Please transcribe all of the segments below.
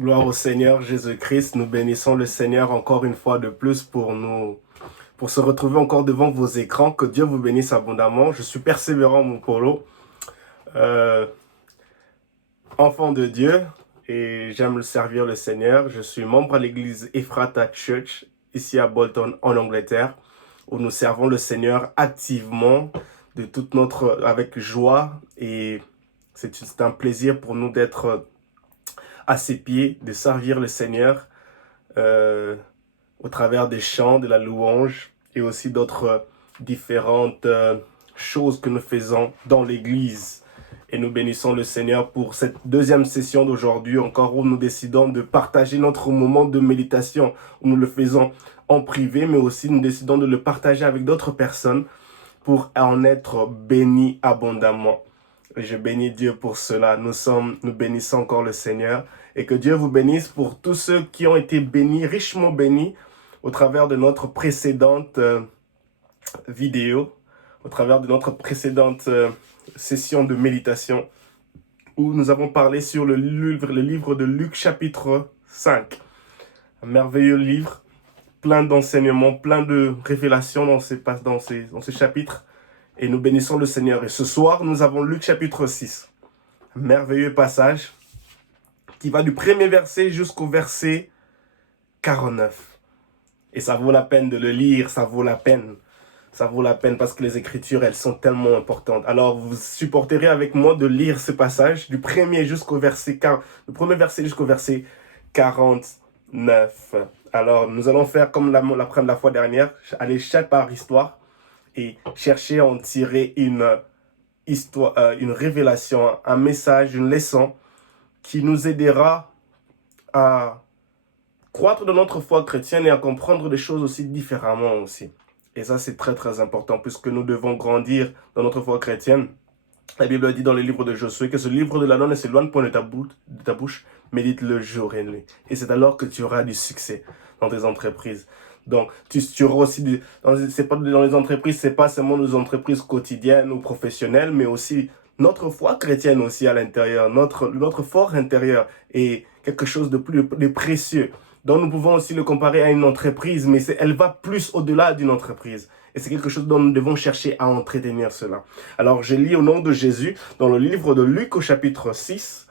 Gloire au Seigneur Jésus-Christ. Nous bénissons le Seigneur encore une fois de plus pour se retrouver encore devant vos écrans. Que Dieu vous bénisse abondamment. Je suis persévérant, mon polo, euh, enfant de Dieu, et j'aime servir le Seigneur. Je suis membre à l'église Ephrata Church, ici à Bolton, en Angleterre, où nous servons le Seigneur activement, avec joie, et c'est un plaisir pour nous d'être à ses pieds, de servir le Seigneur euh, au travers des chants, de la louange et aussi d'autres différentes choses que nous faisons dans l'Église. Et nous bénissons le Seigneur pour cette deuxième session d'aujourd'hui, encore où nous décidons de partager notre moment de méditation, où nous le faisons en privé, mais aussi nous décidons de le partager avec d'autres personnes pour en être bénis abondamment. Et je bénis Dieu pour cela. Nous bénissons encore le Seigneur. Et que Dieu vous bénisse pour tous ceux qui ont été bénis, richement bénis, au travers de notre précédente vidéo, au travers de notre précédente session de méditation, où nous avons parlé sur le livre de Luc chapitre 5. Un merveilleux livre, plein d'enseignements, plein de révélations dans ces chapitres. Et nous bénissons le Seigneur. Et ce soir, nous avons Luc chapitre 6. Un merveilleux passage qui va du premier verset jusqu'au verset 49. Et ça vaut la peine de le lire, ça vaut la peine. Ça vaut la peine parce que les Écritures, elles sont tellement importantes. Alors, vous supporterez avec moi de lire ce passage du premier verset jusqu'au verset 49. Alors, nous allons faire comme la fois dernière, aller chaque par histoire et chercher à en tirer une révélation, un message, une leçon qui nous aidera à croître dans notre foi chrétienne et à comprendre des choses aussi différemment aussi. Et ça, c'est très, très important puisque nous devons grandir dans notre foi chrétienne. La Bible dit dans le livre de Josué que ce livre de la loi ne s'éloigne point de ta bouche, médite-le jour et nuit. Et c'est alors que tu auras du succès dans tes entreprises. Donc, tu auras aussi c'est pas dans les entreprises, c'est pas seulement nos entreprises quotidiennes ou professionnelles, mais aussi notre foi chrétienne aussi à l'intérieur, notre fort intérieur est quelque chose de précieux. Donc, nous pouvons aussi le comparer à une entreprise, mais elle va plus au-delà d'une entreprise. Et c'est quelque chose dont nous devons chercher à entretenir cela. Alors, je lis au nom de Jésus dans le livre de Luc au chapitre 6.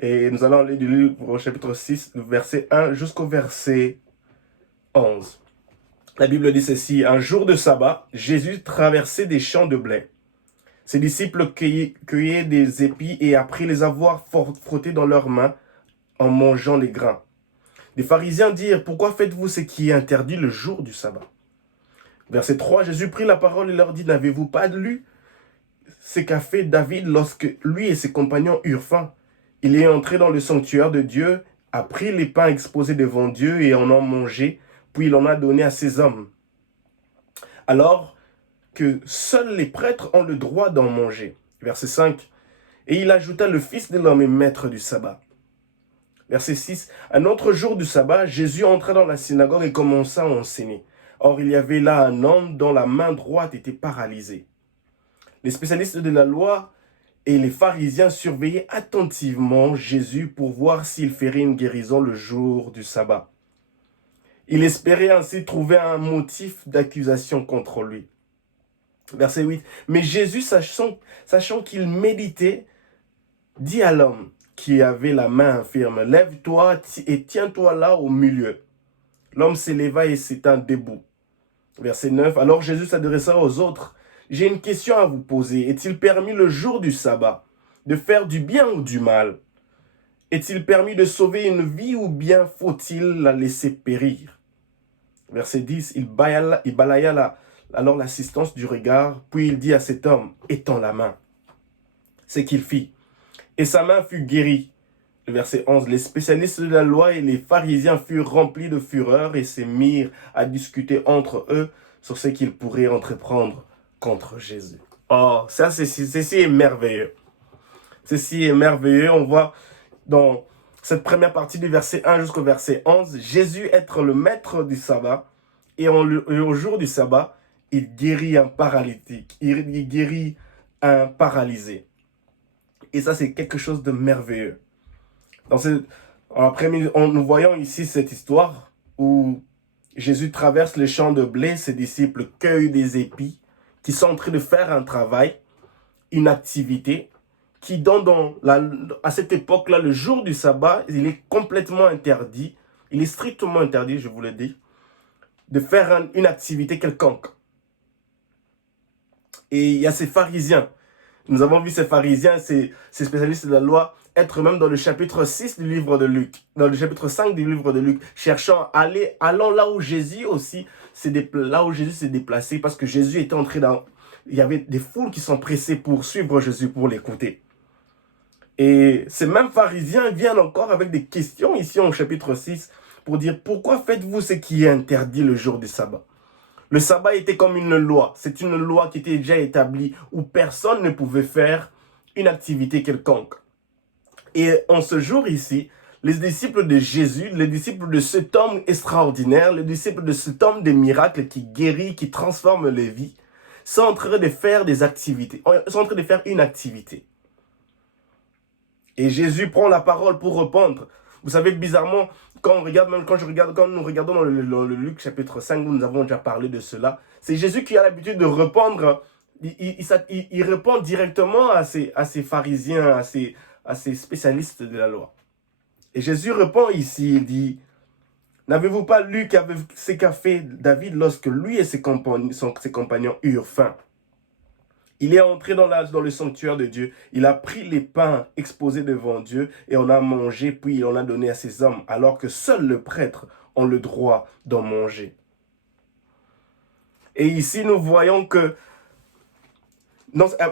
Et nous allons lire du livre au chapitre 6, du verset 1 jusqu'au verset 11. La Bible dit ceci: un jour de sabbat, Jésus traversait des champs de blé. Ses disciples cueillaient des épis et après les avoir frottés dans leurs mains en mangeant les grains. Les pharisiens dirent: pourquoi faites-vous ce qui est interdit le jour du sabbat? Verset 3, Jésus prit la parole et leur dit: n'avez-vous pas lu ce qu'a fait David lorsque lui et ses compagnons eurent faim? Il est entré dans le sanctuaire de Dieu, a pris les pains exposés devant Dieu et en a mangé, puis il en a donné à ses hommes. Alors que seuls les prêtres ont le droit d'en manger. Verset 5, et il ajouta: le Fils de l'homme est maître du sabbat. Verset 6, un autre jour du sabbat, Jésus entra dans la synagogue et commença à enseigner. Or, il y avait là un homme dont la main droite était paralysée. Les spécialistes de la loi et les pharisiens surveillaient attentivement Jésus pour voir s'il ferait une guérison le jour du sabbat. Il espérait ainsi trouver un motif d'accusation contre lui. Verset 8, mais Jésus, sachant qu'il méditait, dit à l'homme qui avait la main infirme: lève-toi et tiens-toi là au milieu. L'homme s'éleva et s'étend debout. Verset 9, alors Jésus s'adressa aux autres: j'ai une question à vous poser. Est-il permis le jour du sabbat de faire du bien ou du mal? Est-il permis de sauver une vie ou bien faut-il la laisser périr? Verset 10, il balaya alors l'assistance du regard, puis il dit à cet homme: étends la main. C'est qu'il fit. Et sa main fut guérie. Verset 11, les spécialistes de la loi et les pharisiens furent remplis de fureur et se mirent à discuter entre eux sur ce qu'ils pourraient entreprendre contre Jésus. Oh, ceci est merveilleux. Ceci est merveilleux. On voit dans cette première partie du verset 1 jusqu'au verset 11, Jésus être le maître du sabbat. Et au jour du sabbat, il guérit un paralytique. Il guérit un paralysé. Et ça, c'est quelque chose de merveilleux. Après, nous voyons ici cette histoire où Jésus traverse les champs de blé, ses disciples cueillent des épis, qui sont en train de faire un travail, une activité, qui à cette époque-là, le jour du sabbat, il est complètement interdit, il est strictement interdit, je vous le dis, de faire une activité quelconque. Et il y a ces pharisiens. Nous avons vu ces pharisiens, ces spécialistes de la loi, être même dans le chapitre 6 du livre de Luc, dans le chapitre 5 du livre de Luc, allant là où Jésus aussi, là où Jésus s'est déplacé, parce que Jésus était entré il y avait des foules qui sont pressées pour suivre Jésus, pour l'écouter. Et ces mêmes pharisiens viennent encore avec des questions ici au chapitre 6 pour dire, pourquoi faites-vous ce qui est interdit le jour du sabbat? Le sabbat était comme une loi. C'est une loi qui était déjà établie où personne ne pouvait faire une activité quelconque. Et en ce jour ici, les disciples de Jésus, les disciples de cet homme extraordinaire, les disciples de cet homme des miracles qui guérit, qui transforme les vies, sont en train de faire des activités, sont en train de faire une activité. Et Jésus prend la parole pour répondre. Vous savez, bizarrement, quand nous regardons dans le Luc chapitre 5, où nous avons déjà parlé de cela, c'est Jésus qui a l'habitude de répondre. Il répond directement à ces pharisiens, à ces spécialistes de la loi. Et Jésus répond ici, il dit, n'avez-vous pas lu ce qu'a fait David lorsque lui et ses compagnons eurent faim? Il est entré dans le sanctuaire de Dieu. Il a pris les pains exposés devant Dieu et on a mangé, puis il en a donné à ses hommes, alors que seul le prêtre a le droit d'en manger. Et ici, nous voyons que,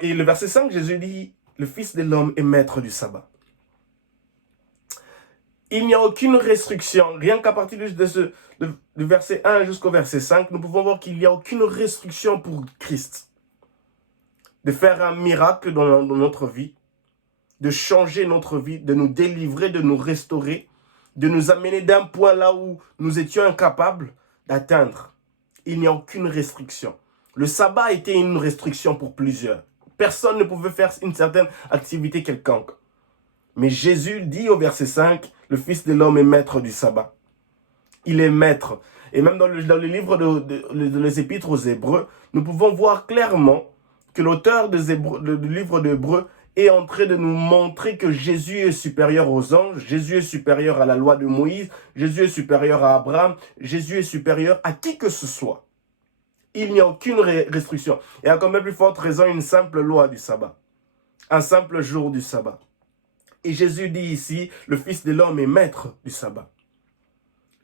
et le verset 5, Jésus dit, le Fils de l'homme est maître du sabbat. Il n'y a aucune restriction, rien qu'à partir du verset 1 jusqu'au verset 5, nous pouvons voir qu'il n'y a aucune restriction pour Christ de faire un miracle dans notre vie, de changer notre vie, de nous délivrer, de nous restaurer, de nous amener d'un point là où nous étions incapables d'atteindre. Il n'y a aucune restriction. Le sabbat était une restriction pour plusieurs. Personne ne pouvait faire une certaine activité quelconque. Mais Jésus dit au verset 5, le Fils de l'homme est maître du sabbat. Il est maître. Et même dans le livre des Épîtres aux Hébreux, nous pouvons voir clairement que l'auteur du livre d'Hébreux est en train de nous montrer que Jésus est supérieur aux anges, Jésus est supérieur à la loi de Moïse, Jésus est supérieur à Abraham, Jésus est supérieur à qui que ce soit. Il n'y a aucune restriction. Et à quand même plus forte raison, une simple loi du sabbat. Un simple jour du sabbat. Et Jésus dit ici, le Fils de l'homme est maître du sabbat.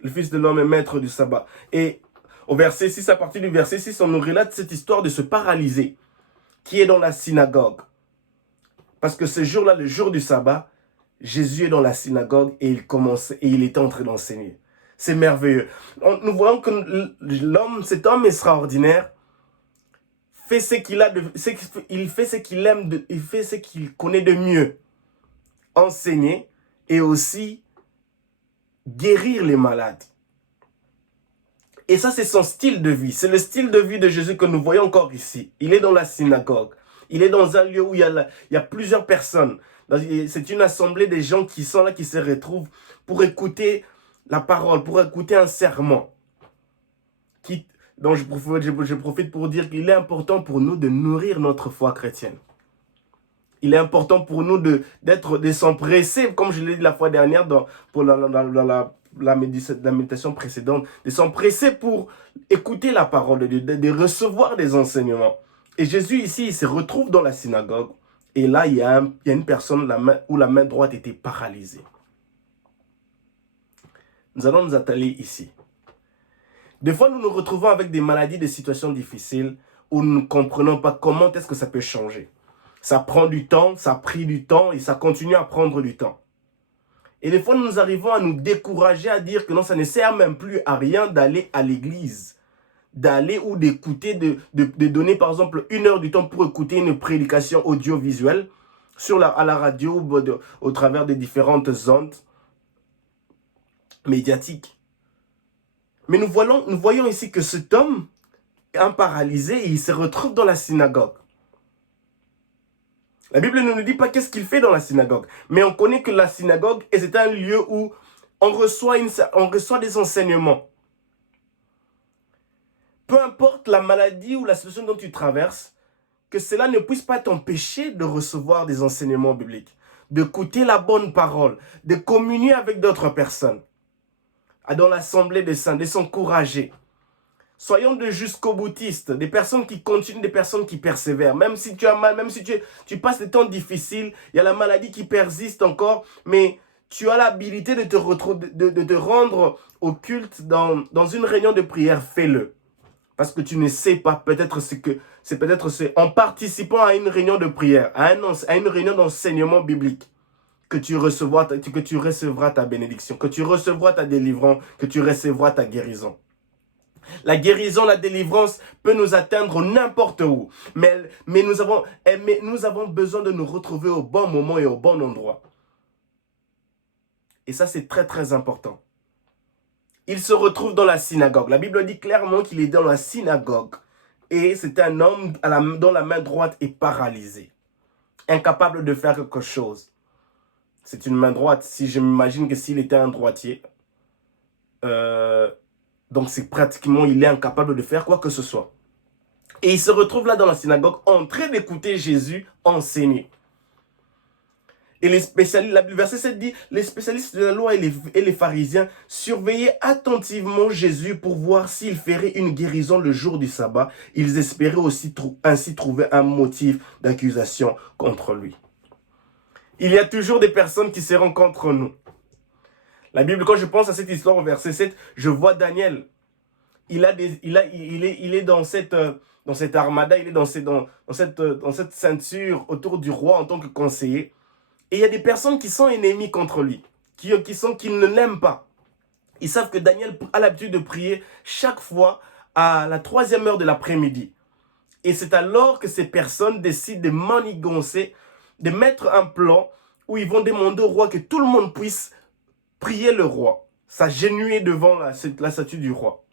Le Fils de l'homme est maître du sabbat. Et au verset 6, à partir du verset 6, on nous relate cette histoire de ce paralysé qui est dans la synagogue. Parce que ce jour-là, le jour du sabbat, Jésus est dans la synagogue et il est en train d'enseigner. C'est merveilleux. Nous voyons que cet homme extraordinaire, fait ce qu'il fait ce qu'il aime, il fait ce qu'il connaît de mieux. Enseigner et aussi guérir les malades. Et ça, c'est son style de vie. C'est le style de vie de Jésus que nous voyons encore ici. Il est dans la synagogue. Il est dans un lieu où il y a plusieurs personnes. C'est une assemblée des gens qui sont là, qui se retrouvent pour écouter la parole, pour écouter un sermon. Donc je profite pour dire qu'il est important pour nous de nourrir notre foi chrétienne. Il est important pour nous de s'empresser, comme je l'ai dit la fois dernière pour la méditation précédente, de s'empresser pour écouter la parole de Dieu, de recevoir des enseignements. Et Jésus ici, il se retrouve dans la synagogue. Et là, il y a une personne où la main droite était paralysée. Nous allons nous atteler ici. Des fois, nous nous retrouvons avec des maladies, des situations difficiles où nous ne comprenons pas comment est-ce que ça peut changer. Ça prend du temps, ça a pris du temps et ça continue à prendre du temps. Et des fois, nous arrivons à nous décourager, à dire que non, ça ne sert même plus à rien d'aller à l'église, d'aller ou d'écouter, de donner par exemple 1 heure du temps pour écouter une prédication audiovisuelle à la radio au travers des différentes ondes médiatiques. Mais nous voyons ici que cet homme est un paralysé et il se retrouve dans la synagogue. La Bible ne nous dit pas qu'est-ce qu'il fait dans la synagogue. Mais on connaît que la synagogue, c'est un lieu où on reçoit des enseignements. Peu importe la maladie ou la situation dont tu traverses, que cela ne puisse pas t'empêcher de recevoir des enseignements bibliques, d'écouter la bonne parole, de communier avec d'autres personnes, dans l'assemblée des saints, de s'encourager. Soyons de jusqu'au boutiste, des personnes qui continuent, des personnes qui persévèrent. Même si tu as mal, même si tu passes des temps difficiles, il y a la maladie qui persiste encore, mais tu as l'habilité de te rendre au culte dans une réunion de prière, fais-le. Parce que tu ne sais pas, peut-être c'est en participant à une réunion de prière, à une réunion d'enseignement biblique, que tu recevras ta bénédiction, que tu recevras ta délivrance, que tu recevras ta guérison. La guérison, la délivrance peut nous atteindre n'importe où. Mais nous avons besoin de nous retrouver au bon moment et au bon endroit. Et ça, c'est très, très important. Il se retrouve dans la synagogue. La Bible dit clairement qu'il est dans la synagogue. Et c'est un homme dont la main droite est paralysée. Incapable de faire quelque chose. C'est une main droite. Si je m'imagine que s'il était un droitier, donc c'est pratiquement, il est incapable de faire quoi que ce soit. Et il se retrouve là dans la synagogue en train d'écouter Jésus enseigner. Et les spécialistes, le verset 7 dit, les spécialistes de la loi et les pharisiens surveillaient attentivement Jésus pour voir s'il ferait une guérison le jour du sabbat. Ils espéraient aussi ainsi trouver un motif d'accusation contre lui. Il y a toujours des personnes qui se rencontrent contre nous. La Bible, quand je pense à cette histoire au verset 7, je vois Daniel. Il est dans cette armada, il est dans cette ceinture autour du roi en tant que conseiller. Et il y a des personnes qui sont ennemies contre lui, qui ne l'aiment pas. Ils savent que Daniel a l'habitude de prier chaque fois à la 3e heure de l'après-midi. Et c'est alors que ces personnes décident de manigancer, de mettre un plan où ils vont demander au roi que tout le monde puisse prier le roi, s'agenouiller devant la statue du roi.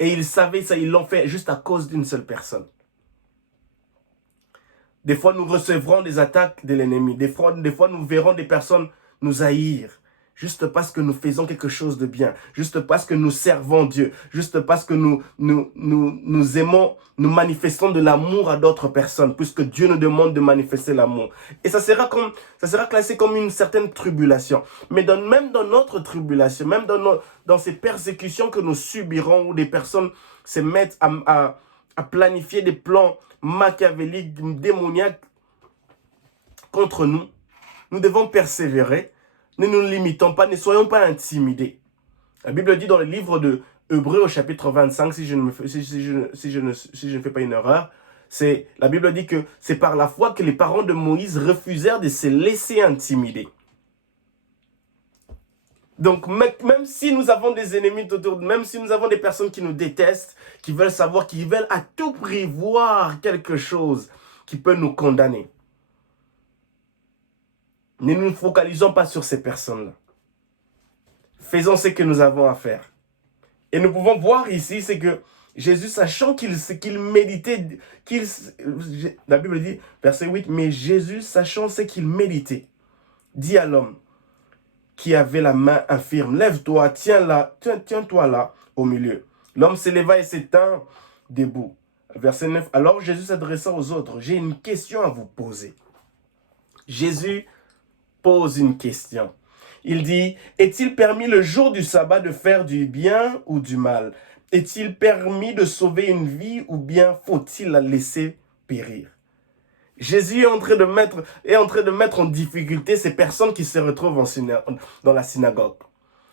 Et ils savaient ça, ils l'ont fait juste à cause d'une seule personne. Des fois, nous recevrons des attaques de l'ennemi. Des fois, nous verrons des personnes nous haïr. Juste parce que nous faisons quelque chose de bien. Juste parce que nous servons Dieu. Juste parce que nous aimons, nous manifestons de l'amour à d'autres personnes. Puisque Dieu nous demande de manifester l'amour. Et ça sera classé comme une certaine tribulation. Mais même dans notre tribulation, même dans ces persécutions que nous subirons, où des personnes se mettent à planifier des plans machiavélique, démoniaque contre nous, nous devons persévérer. Ne nous limitons pas, ne soyons pas intimidés. La Bible dit dans le livre de Hébreux au chapitre 25, si je ne fais pas une erreur, la Bible dit que c'est par la foi que les parents de Moïse refusèrent de se laisser intimider. Donc, même si nous avons des ennemis autour, même si nous avons des personnes qui nous détestent, qui veulent savoir, qui veulent à tout prix voir quelque chose qui peut nous condamner, ne nous focalisons pas sur ces personnes-là. Faisons ce que nous avons à faire. Et nous pouvons voir ici, c'est que Jésus, sachant qu'il méditait, la Bible dit, verset 8, mais Jésus, sachant ce qu'il méditait, dit à l'homme qui avait la main infirme, lève-toi, tiens-toi là au milieu. L'homme s'éleva et s'étint debout. Verset 9, alors Jésus s'adressa aux autres, j'ai une question à vous poser. Jésus pose une question. Il dit, est-il permis le jour du sabbat de faire du bien ou du mal? Est-il permis de sauver une vie ou bien faut-il la laisser périr? Jésus est en train de mettre en difficulté ces personnes qui se retrouvent dans la synagogue.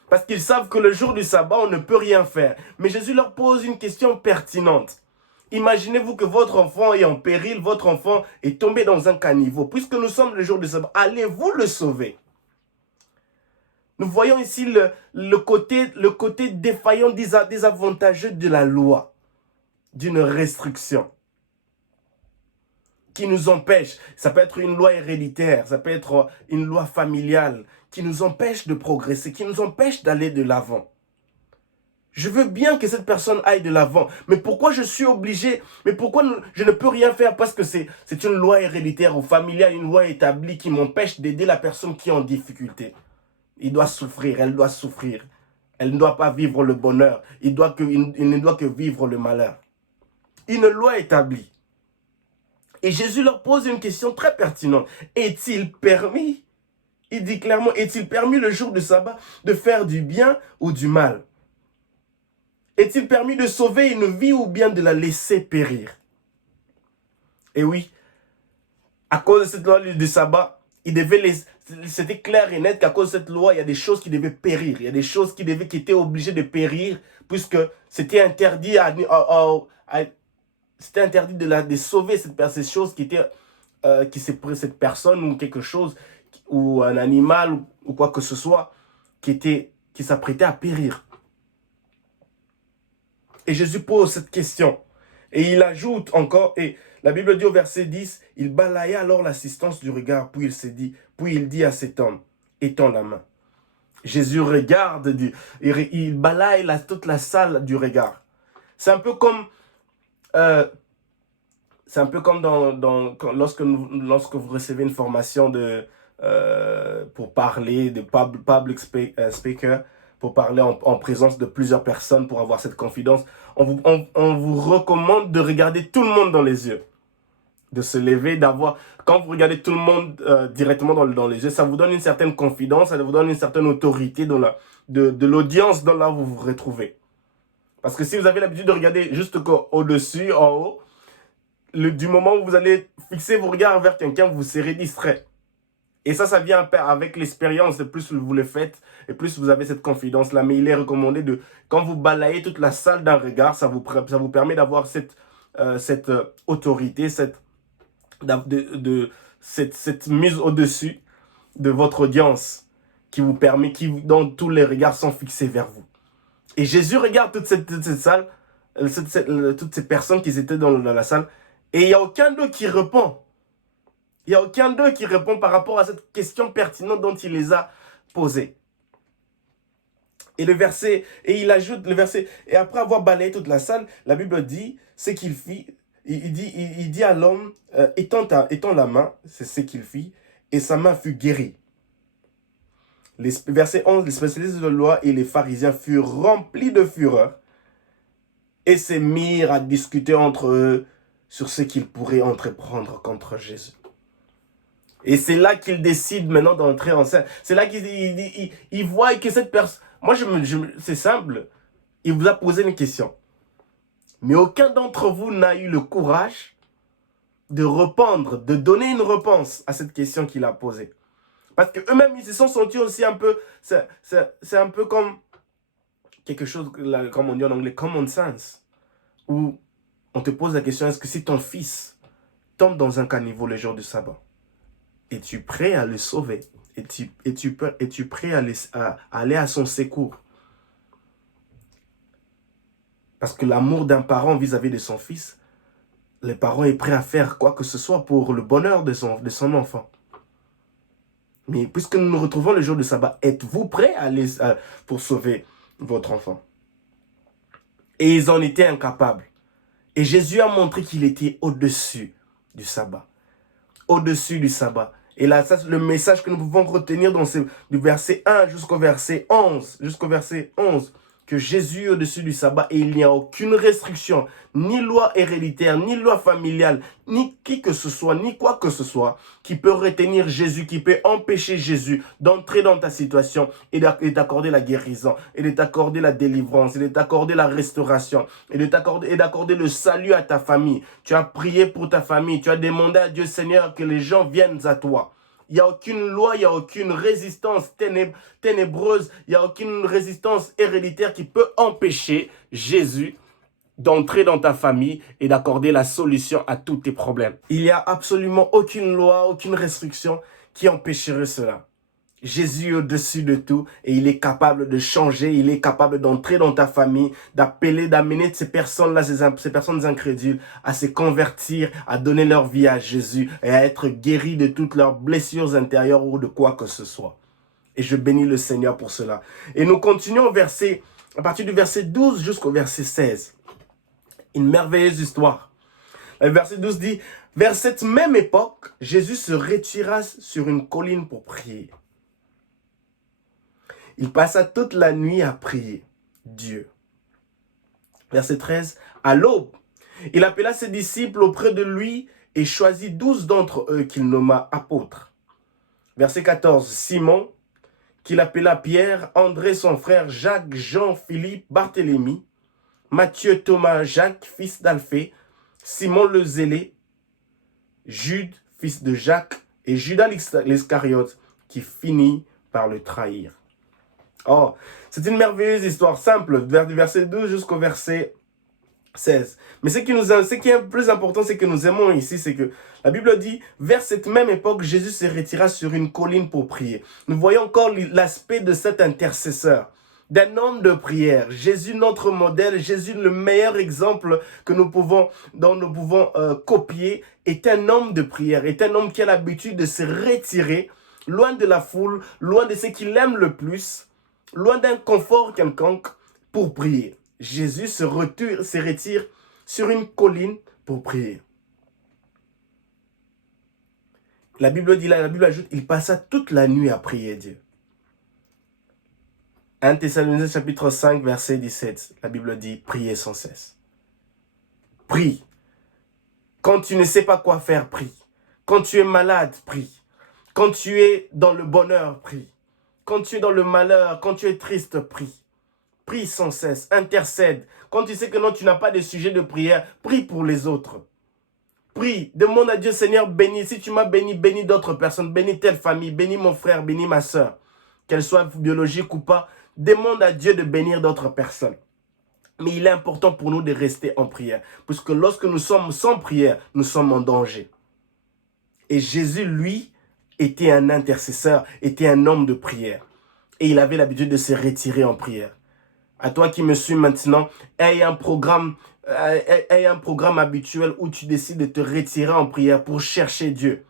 Parce qu'ils savent que le jour du sabbat, on ne peut rien faire. Mais Jésus leur pose une question pertinente. Imaginez-vous que votre enfant est en péril, votre enfant est tombé dans un caniveau. Puisque nous sommes le jour du sabbat, allez-vous le sauver? Nous voyons ici le côté défaillant, désavantageux de la loi, d'une restriction qui nous empêche. Ça peut être une loi héréditaire, ça peut être une loi familiale qui nous empêche de progresser, qui nous empêche d'aller de l'avant. Je veux bien que cette personne aille de l'avant, mais pourquoi je suis obligé, mais pourquoi je ne peux rien faire parce que c'est une loi héréditaire ou familiale, une loi établie qui m'empêche d'aider la personne qui est en difficulté. Il doit souffrir, elle doit souffrir. Elle ne doit pas vivre le bonheur. Il ne doit que vivre le malheur. Une loi établie. Et Jésus leur pose une question très pertinente. Est-il permis, il dit clairement, est-il permis le jour du sabbat de faire du bien ou du mal? Est-il permis de sauver une vie ou bien de la laisser périr? Et oui, à cause de cette loi du sabbat, c'était clair et net qu'à cause de cette loi, il y a des choses qui devaient périr. Il y a des choses qui étaient obligées de périr, puisque c'était interdit c'était interdit de sauver ces choses cette personne ou quelque chose, ou un animal ou quoi que ce soit, qui s'apprêtait à périr. Et Jésus pose cette question. Et il ajoute encore, et la Bible dit au verset 10, il balaya alors l'assistance du regard, puis il dit à cet homme, étends la main. Jésus regarde, il balaye toute la salle du regard. C'est un peu comme lorsque vous recevez une formation pour parler, de public speaker, pour parler en présence de plusieurs personnes, pour avoir cette confidence. On vous recommande de regarder tout le monde dans les yeux, de se lever, quand vous regardez tout le monde directement dans les yeux, ça vous donne une certaine confidence, ça vous donne une certaine autorité de l'audience dans là où vous vous retrouvez. Parce que si vous avez l'habitude de regarder juste au-dessus, en haut, du moment où vous allez fixer vos regards vers quelqu'un, vous serez distrait. Et ça vient avec l'expérience. Plus vous le faites, et plus vous avez cette confidence-là. Mais il est recommandé quand vous balayez toute la salle d'un regard, ça vous permet d'avoir cette autorité, cette mise au-dessus de votre audience dont tous les regards sont fixés vers vous. Et Jésus regarde toute cette salle, toutes ces personnes qui étaient dans la salle, et il n'y a aucun d'eux qui répond. Il n'y a aucun d'eux qui répond par rapport à cette question pertinente dont il les a posées. Et il ajoute le verset, et après avoir balayé toute la salle, la Bible dit, ce qu'il fit, il dit à l'homme, étends la main, c'est ce qu'il fit, et sa main fut guérie. Verset 11, les spécialistes de la loi et les pharisiens furent remplis de fureur, et se mirent à discuter entre eux sur ce qu'ils pourraient entreprendre contre Jésus. Et c'est là qu'ils décident maintenant d'entrer en scène. C'est là qu'ils voient que cette personne... Moi, c'est simple. Il vous a posé une question. Mais aucun d'entre vous n'a eu le courage de répondre, de donner une réponse à cette question qu'il a posée. Parce qu'eux-mêmes, ils se sont sentis aussi un peu... C'est un peu comme quelque chose, comme on dit en anglais, common sense. Où on te pose la question, est-ce que si ton fils tombe dans un caniveau le jour du sabbat, es-tu prêt à le sauver? Es-tu prêt à aller à son secours? Parce que l'amour d'un parent vis-à-vis de son fils, le parent est prêt à faire quoi que ce soit pour le bonheur de son enfant. Mais puisque nous nous retrouvons le jour du sabbat, êtes-vous prêt à aller pour sauver votre enfant? Et ils en étaient incapables. Et Jésus a montré qu'il était au-dessus du sabbat. Au-dessus du sabbat. Et là, ça, c'est le message que nous pouvons retenir du verset 1 jusqu'au verset 11. Que Jésus est au-dessus du sabbat et il n'y a aucune restriction, ni loi héréditaire, ni loi familiale, ni qui que ce soit, ni quoi que ce soit, qui peut retenir Jésus, qui peut empêcher Jésus d'entrer dans ta situation et d'accorder la guérison, et de t'accorder la délivrance, et de t'accorder la restauration, et d'accorder le salut à ta famille. Tu as prié pour ta famille, tu as demandé à Dieu Seigneur que les gens viennent à toi. Il n'y a aucune loi, il n'y a aucune résistance ténébreuse, il n'y a aucune résistance héréditaire qui peut empêcher Jésus d'entrer dans ta famille et d'accorder la solution à tous tes problèmes. Il n'y a absolument aucune loi, aucune restriction qui empêcherait cela. Jésus est au-dessus de tout et il est capable de changer, il est capable d'entrer dans ta famille, d'amener ces personnes-là, ces personnes incrédules à se convertir, à donner leur vie à Jésus et à être guéris de toutes leurs blessures intérieures ou de quoi que ce soit. Et je bénis le Seigneur pour cela. Et nous continuons à partir du verset 12 jusqu'au verset 16. Une merveilleuse histoire. Le verset 12 dit, « Vers cette même époque, Jésus se retira sur une colline pour prier. il passa toute la nuit à prier Dieu. Verset 13, à l'aube, il appela ses disciples auprès de lui et choisit 12 d'entre eux qu'il nomma apôtres. Verset 14, Simon, qu'il appela Pierre, André son frère, Jacques, Jean, Philippe, Barthélemy, Matthieu, Thomas, Jacques, fils d'Alphée, Simon le Zélé, Jude, fils de Jacques, et Judas l'Iscariote, qui finit par le trahir. Oh, c'est une merveilleuse histoire simple, du verset 12 jusqu'au verset 16. Mais ce qui est le plus important, c'est que nous aimons ici, c'est que la Bible dit, vers cette même époque, Jésus se retira sur une colline pour prier. Nous voyons encore l'aspect de cet intercesseur, d'un homme de prière. Jésus, notre modèle, Jésus, le meilleur exemple que dont nous pouvons copier, est un homme de prière, est un homme qui a l'habitude de se retirer, loin de la foule, loin de ce qu'il aime le plus, loin d'un confort quelconque, pour prier. Jésus se retire sur une colline pour prier. La Bible dit là, la Bible ajoute, il passa toute la nuit à prier Dieu. 1 Thessaloniciens chapitre 5, verset 17, la Bible dit, priez sans cesse. Prie. Quand tu ne sais pas quoi faire, prie. Quand tu es malade, prie. Quand tu es dans le bonheur, prie. Quand tu es dans le malheur, quand tu es triste, prie. Prie sans cesse, intercède. Quand tu sais que non, tu n'as pas de sujet de prière, prie pour les autres. Prie, demande à Dieu, Seigneur, bénis. Si tu m'as béni, bénis d'autres personnes, bénis telle famille, bénis mon frère, bénis ma soeur. Qu'elle soit biologique ou pas, demande à Dieu de bénir d'autres personnes. Mais il est important pour nous de rester en prière. Puisque lorsque nous sommes sans prière, nous sommes en danger. Et Jésus, lui, était un intercesseur, était un homme de prière. Et il avait l'habitude de se retirer en prière. À toi qui me suis maintenant, aie un programme habituel où tu décides de te retirer en prière pour chercher Dieu,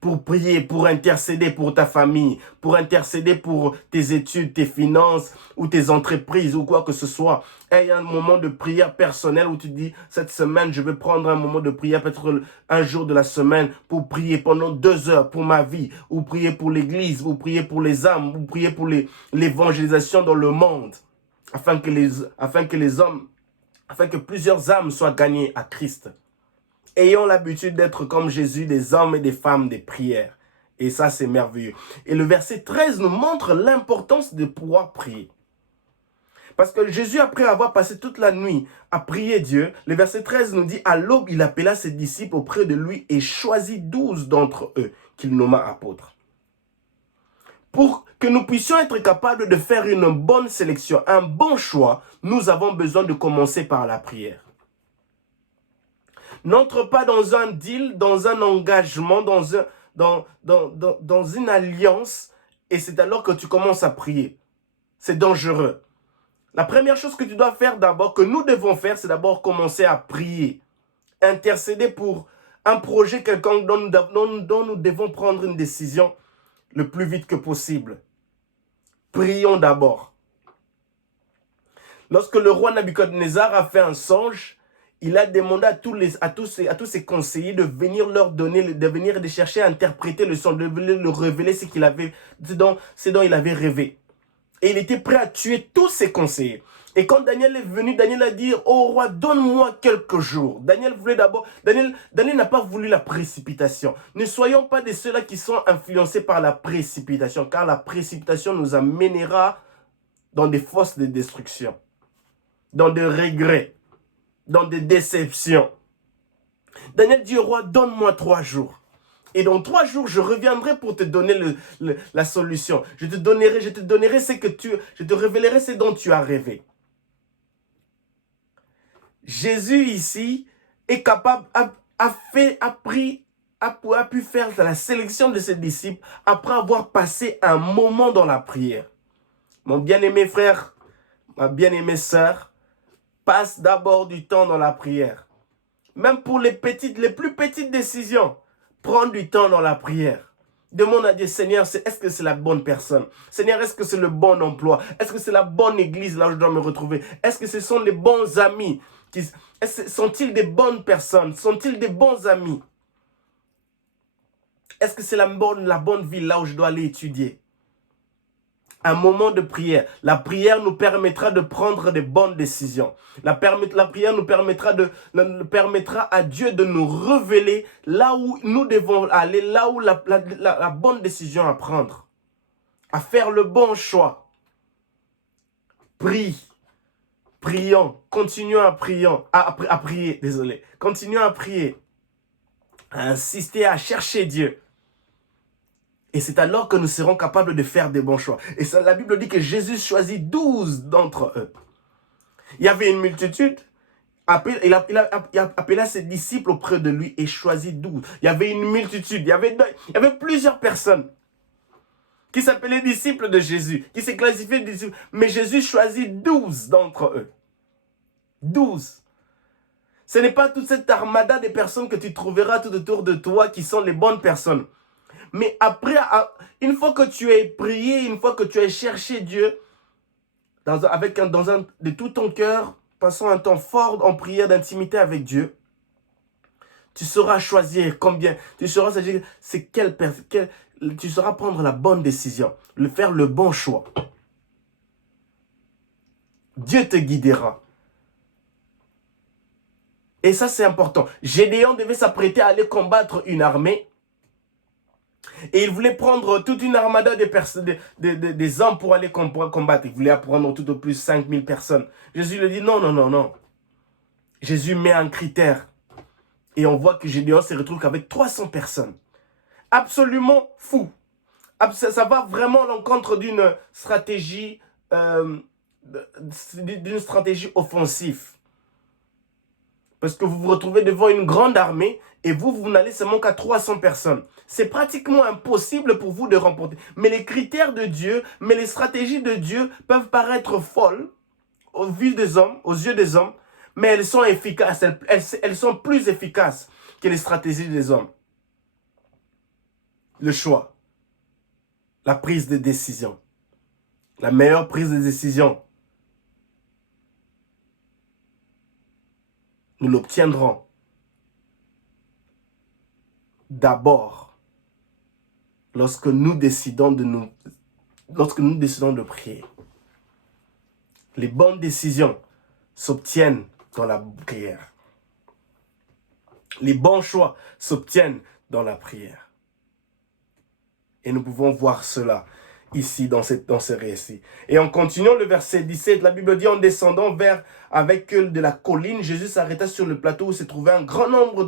pour prier, pour intercéder pour ta famille, pour intercéder pour tes études, tes finances ou tes entreprises ou quoi que ce soit. Aie un moment de prière personnel où tu dis, cette semaine, je vais prendre un moment de prière, peut-être un jour de la semaine, pour prier pendant 2 heures pour ma vie, ou prier pour l'église, ou prier pour les âmes, ou prier pour l'évangélisation dans le monde. Afin que plusieurs âmes soient gagnées à Christ. Ayons l'habitude d'être comme Jésus, des hommes et des femmes des prières. Et ça, c'est merveilleux. Et le verset 13 nous montre l'importance de pouvoir prier. Parce que Jésus, après avoir passé toute la nuit à prier Dieu, le verset 13 nous dit, à l'aube, il appela ses disciples auprès de lui et choisit 12 d'entre eux qu'il nomma apôtres. Pour que nous puissions être capables de faire une bonne sélection, un bon choix, nous avons besoin de commencer par la prière. N'entre pas dans un deal, dans un engagement, dans une alliance, et c'est alors que tu commences à prier. C'est dangereux. La première chose que tu dois faire d'abord, que nous devons faire, c'est d'abord commencer à prier. Intercéder pour un projet quelconque dont nous devons prendre une décision le plus vite que possible. Prions d'abord. Lorsque le roi Nabuchodonosor a fait un songe, il a demandé à tous ses conseillers de venir de chercher à interpréter le songe, de venir le révéler ce dont il avait rêvé. Et il était prêt à tuer tous ses conseillers. Et quand Daniel est venu, Daniel a dit, oh roi, donne-moi quelques jours. Daniel n'a pas voulu la précipitation. Ne soyons pas de ceux-là qui sont influencés par la précipitation, car la précipitation nous amènera dans des fosses de destruction, dans des regrets, dans des déceptions. Daniel dit au roi, donne-moi 3 jours. Et dans 3 jours, je reviendrai pour te donner la solution. Je te révélerai ce dont tu as rêvé. Jésus ici est capable, a pu faire la sélection de ses disciples après avoir passé un moment dans la prière. Mon bien-aimé frère, ma bien-aimée sœur, passe d'abord du temps dans la prière. Même pour les plus petites décisions, prends du temps dans la prière. Demande à Dieu, Seigneur, est-ce que c'est la bonne personne? Seigneur, est-ce que c'est le bon emploi? Est-ce que c'est la bonne église là où je dois me retrouver? Est-ce que ce sont les bons amis? Sont-ils des bonnes personnes? Sont-ils des bons amis? Est-ce que c'est la bonne ville là où je dois aller étudier? Un moment de prière. La prière nous permettra de prendre de bonnes décisions. La prière nous permettra à Dieu de nous révéler là où nous devons aller, là où la bonne décision à prendre. À faire le bon choix. Prie. Prions. Continuons à prier. Désolé. Continuons à prier. À insister, à chercher Dieu. Et c'est alors que nous serons capables de faire des bons choix. Et ça, la Bible dit que Jésus choisit 12 d'entre eux. Il y avait une multitude. Il a appelé ses disciples auprès de lui et choisit 12. Il y avait une multitude. Il y avait plusieurs personnes qui s'appelaient disciples de Jésus, qui s'est classifié disciples. Mais Jésus choisit 12 d'entre eux. 12. Ce n'est pas toute cette armada de personnes que tu trouveras tout autour de toi qui sont les bonnes personnes. Mais après, une fois que tu as prié, une fois que tu as cherché Dieu, de tout ton cœur, passant un temps fort en prière d'intimité avec Dieu, tu sauras choisir combien, tu sauras tu sauras prendre la bonne décision, faire le bon choix. Dieu te guidera. Et ça, c'est important. Gédéon devait s'apprêter à aller combattre une armée. Et il voulait prendre toute une armada des hommes pour aller combattre. Il voulait prendre tout au plus 5000 personnes. Jésus lui dit non, non, non, non. Jésus met un critère. Et on voit que Gédéon se retrouve qu'avec 300 personnes. Absolument fou. Ça va vraiment à l'encontre d'une stratégie, offensive. Parce que vous vous retrouvez devant une grande armée et vous n'allez seulement qu'à 300 personnes. C'est pratiquement impossible pour vous de remporter. Mais les critères de Dieu, mais les stratégies de Dieu peuvent paraître folles aux yeux des hommes, mais elles sont efficaces. Elles sont plus efficaces que les stratégies des hommes. Le choix. La prise de décision. La meilleure prise de décision. Nous l'obtiendrons d'abord lorsque nous décidons de prier. Les bonnes décisions s'obtiennent dans la prière. Les bons choix s'obtiennent dans la prière. Et nous pouvons voir cela ici dans ce récit. Et en continuant le verset 17, la Bible dit, en descendant avec de la colline, Jésus s'arrêta sur le plateau où se trouvait un grand nombre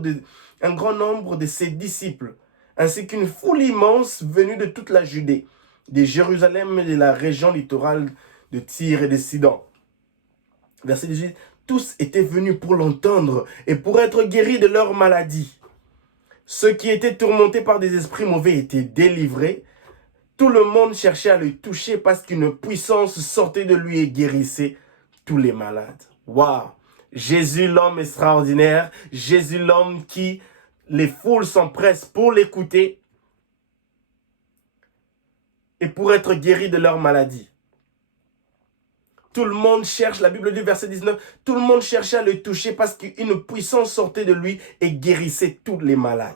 de ses disciples, ainsi qu'une foule immense venue de toute la Judée, de Jérusalem et de la région littorale de Tyr et de Sidon. Verset 18, tous étaient venus pour l'entendre et pour être guéris de leur maladie. Ceux qui étaient tourmentés par des esprits mauvais étaient délivrés. Tout le monde cherchait à le toucher parce qu'une puissance sortait de lui et guérissait tous les malades. Waouh! Jésus, l'homme extraordinaire. Jésus, l'homme qui les foules s'empressent pour l'écouter et pour être guéris de leur maladie. Tout le monde cherche, la Bible dit, verset 19, tout le monde cherchait à le toucher parce qu'une puissance sortait de lui et guérissait tous les malades.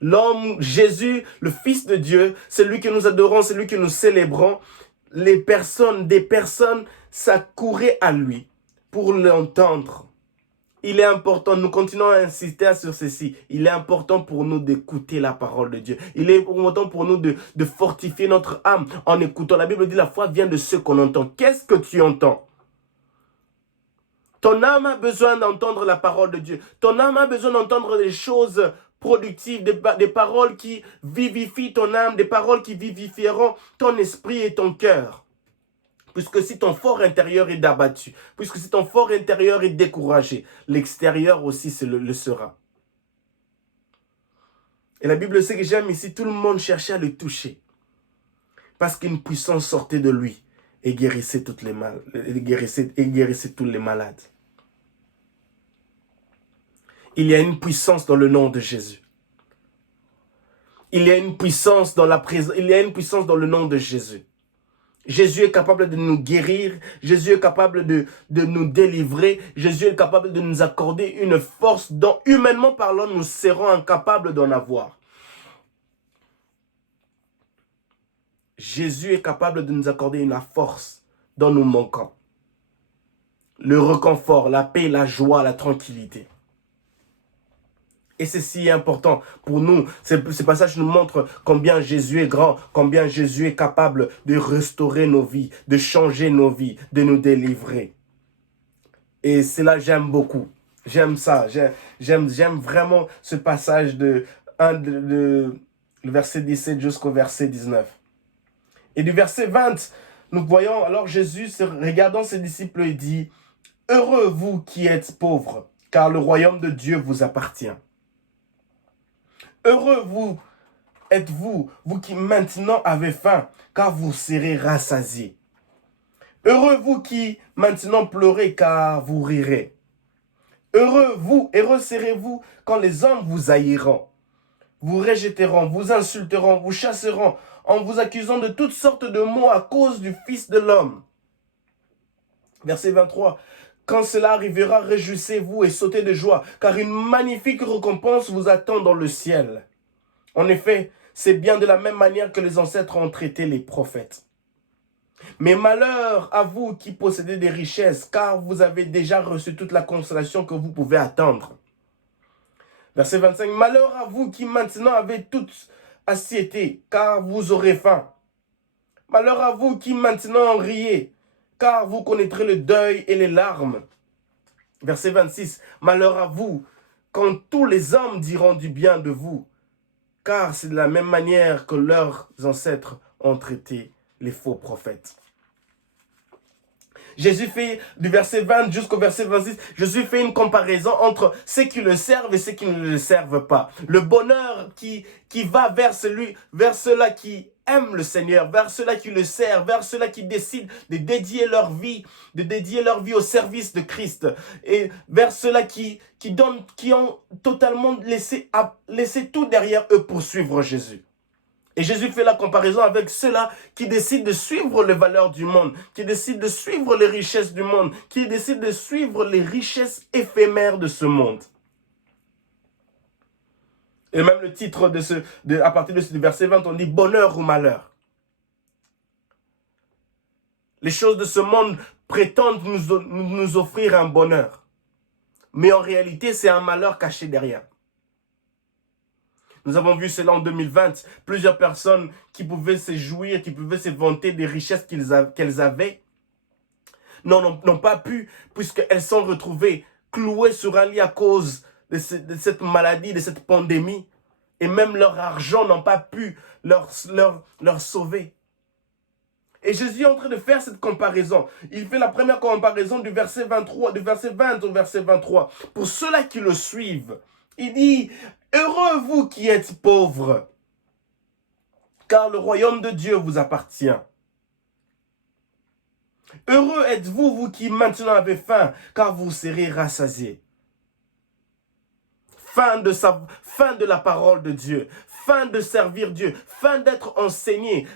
L'homme, Jésus, le Fils de Dieu, c'est lui que nous adorons, c'est lui que nous célébrons. Des personnes s'accouraient à lui pour l'entendre. Il est important, nous continuons à insister sur ceci. Il est important pour nous d'écouter la parole de Dieu. Il est important pour nous de fortifier notre âme en écoutant. La Bible dit la foi vient de ce qu'on entend. Qu'est-ce que tu entends? Ton âme a besoin d'entendre la parole de Dieu. Ton âme a besoin d'entendre des choses productives, des paroles qui vivifient ton âme, des paroles qui vivifieront ton esprit et ton cœur. Puisque si ton fort intérieur est abattu, puisque si ton fort intérieur est découragé, l'extérieur aussi le sera. Et la Bible sait que j'aime ici, tout le monde cherchait à le toucher. Parce qu'une puissance sortait de lui et guérissait tous les malades. Il y a une puissance dans le nom de Jésus. Il y a une puissance dans le nom de Jésus. Jésus est capable de nous guérir. Jésus est capable de nous délivrer. Jésus est capable de nous accorder une force dont, humainement parlant, nous serons incapables d'en avoir. Jésus est capable de nous accorder la force dont nous manquons. Le réconfort, la paix, la joie, la tranquillité. Et c'est si important pour nous. Ce passage nous montre combien Jésus est grand, combien Jésus est capable de restaurer nos vies, de changer nos vies, de nous délivrer. Et cela, j'aime beaucoup. J'aime ça. J'aime vraiment ce passage de verset 17 jusqu'au verset 19. Et du verset 20, nous voyons alors Jésus, regardant ses disciples, il dit « Heureux vous qui êtes pauvres, car le royaume de Dieu vous appartient. Heureux vous êtes-vous, vous qui maintenant avez faim, car vous serez rassasiés. Heureux vous qui maintenant pleurez, car vous rirez. Heureux serez-vous quand les hommes vous haïront, vous rejetteront, vous insulteront, vous chasseront, en vous accusant de toutes sortes de maux à cause du Fils de l'homme. » Verset 23. Quand cela arrivera, réjouissez-vous et sautez de joie, car une magnifique récompense vous attend dans le ciel. En effet, c'est bien de la même manière que les ancêtres ont traité les prophètes. Mais malheur à vous qui possédez des richesses, car vous avez déjà reçu toute la consolation que vous pouvez attendre. Verset 25. Malheur à vous qui maintenant avez toute assiété, car vous aurez faim. Malheur à vous qui maintenant riez, car vous connaîtrez le deuil et les larmes. Verset 26. Malheur à vous, quand tous les hommes diront du bien de vous, car c'est de la même manière que leurs ancêtres ont traité les faux prophètes. Jésus fait, du verset 20 jusqu'au verset 26, Jésus fait une comparaison entre ceux qui le servent et ceux qui ne le servent pas. Le bonheur qui va vers ceux-là qui aiment le Seigneur, vers ceux-là qui le servent, vers ceux-là qui décident de dédier leur vie au service de Christ, et vers ceux-là qui ont totalement laissé tout derrière eux pour suivre Jésus. Et Jésus fait la comparaison avec ceux-là qui décident de suivre les valeurs du monde, qui décident de suivre les richesses du monde, qui décident de suivre les richesses éphémères de ce monde. Et même le titre à partir de ce verset 20, on dit bonheur ou malheur. Les choses de ce monde prétendent nous offrir un bonheur. Mais en réalité, c'est un malheur caché derrière. Nous avons vu cela en 2020, plusieurs personnes qui pouvaient se jouir, qui pouvaient se vanter des richesses qu'elles avaient, n'ont pas pu, puisqu'elles sont retrouvées clouées sur un lit à cause de cette maladie, de cette pandémie, et même leur argent n'a pas pu leur sauver. Et Jésus est en train de faire cette comparaison. Il fait la première comparaison du verset 23, du verset 20 au verset 23. Pour ceux-là qui le suivent, il dit « Heureux vous qui êtes pauvres, car le royaume de Dieu vous appartient. Heureux êtes-vous, vous qui maintenant avez faim, car vous serez rassasiés. » Fin de la parole de Dieu, fin de servir Dieu, fin d'être enseigné,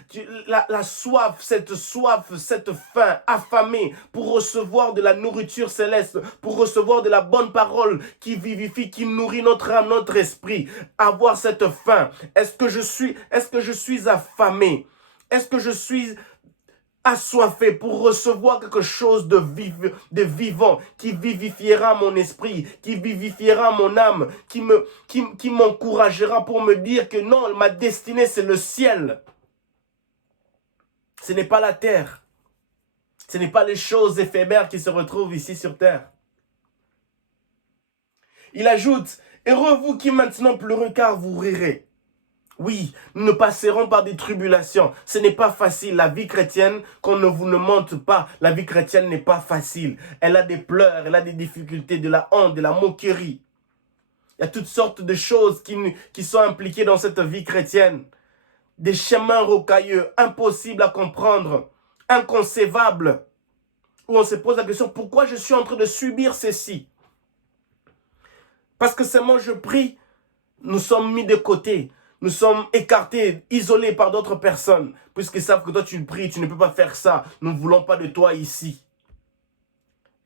la soif, cette faim affamée pour recevoir de la nourriture céleste, pour recevoir de la bonne parole qui vivifie, qui nourrit notre âme, notre esprit, avoir cette faim. Est-ce que je suis affamé? Est-ce que je suis assoiffé pour recevoir quelque chose de vivant, qui vivifiera mon esprit, qui vivifiera mon âme, qui m'encouragera pour me dire que non, ma destinée c'est le ciel. Ce n'est pas la terre. Ce n'est pas les choses éphémères qui se retrouvent ici sur terre. Il ajoute, heureux vous qui maintenant pleurez car vous rirez. Oui, nous passerons par des tribulations. Ce n'est pas facile. La vie chrétienne, qu'on ne vous ne mente pas, la vie chrétienne n'est pas facile. Elle a des pleurs, elle a des difficultés, de la honte, de la moquerie. Il y a toutes sortes de choses qui sont impliquées dans cette vie chrétienne. Des chemins rocailleux, impossibles à comprendre, inconcevables. Où on se pose la question, pourquoi je suis en train de subir ceci? Parce que seulement je prie, nous sommes mis de côté. Nous sommes écartés, isolés par d'autres personnes. Puisqu'ils savent que toi tu pries, tu ne peux pas faire ça. Nous ne voulons pas de toi ici.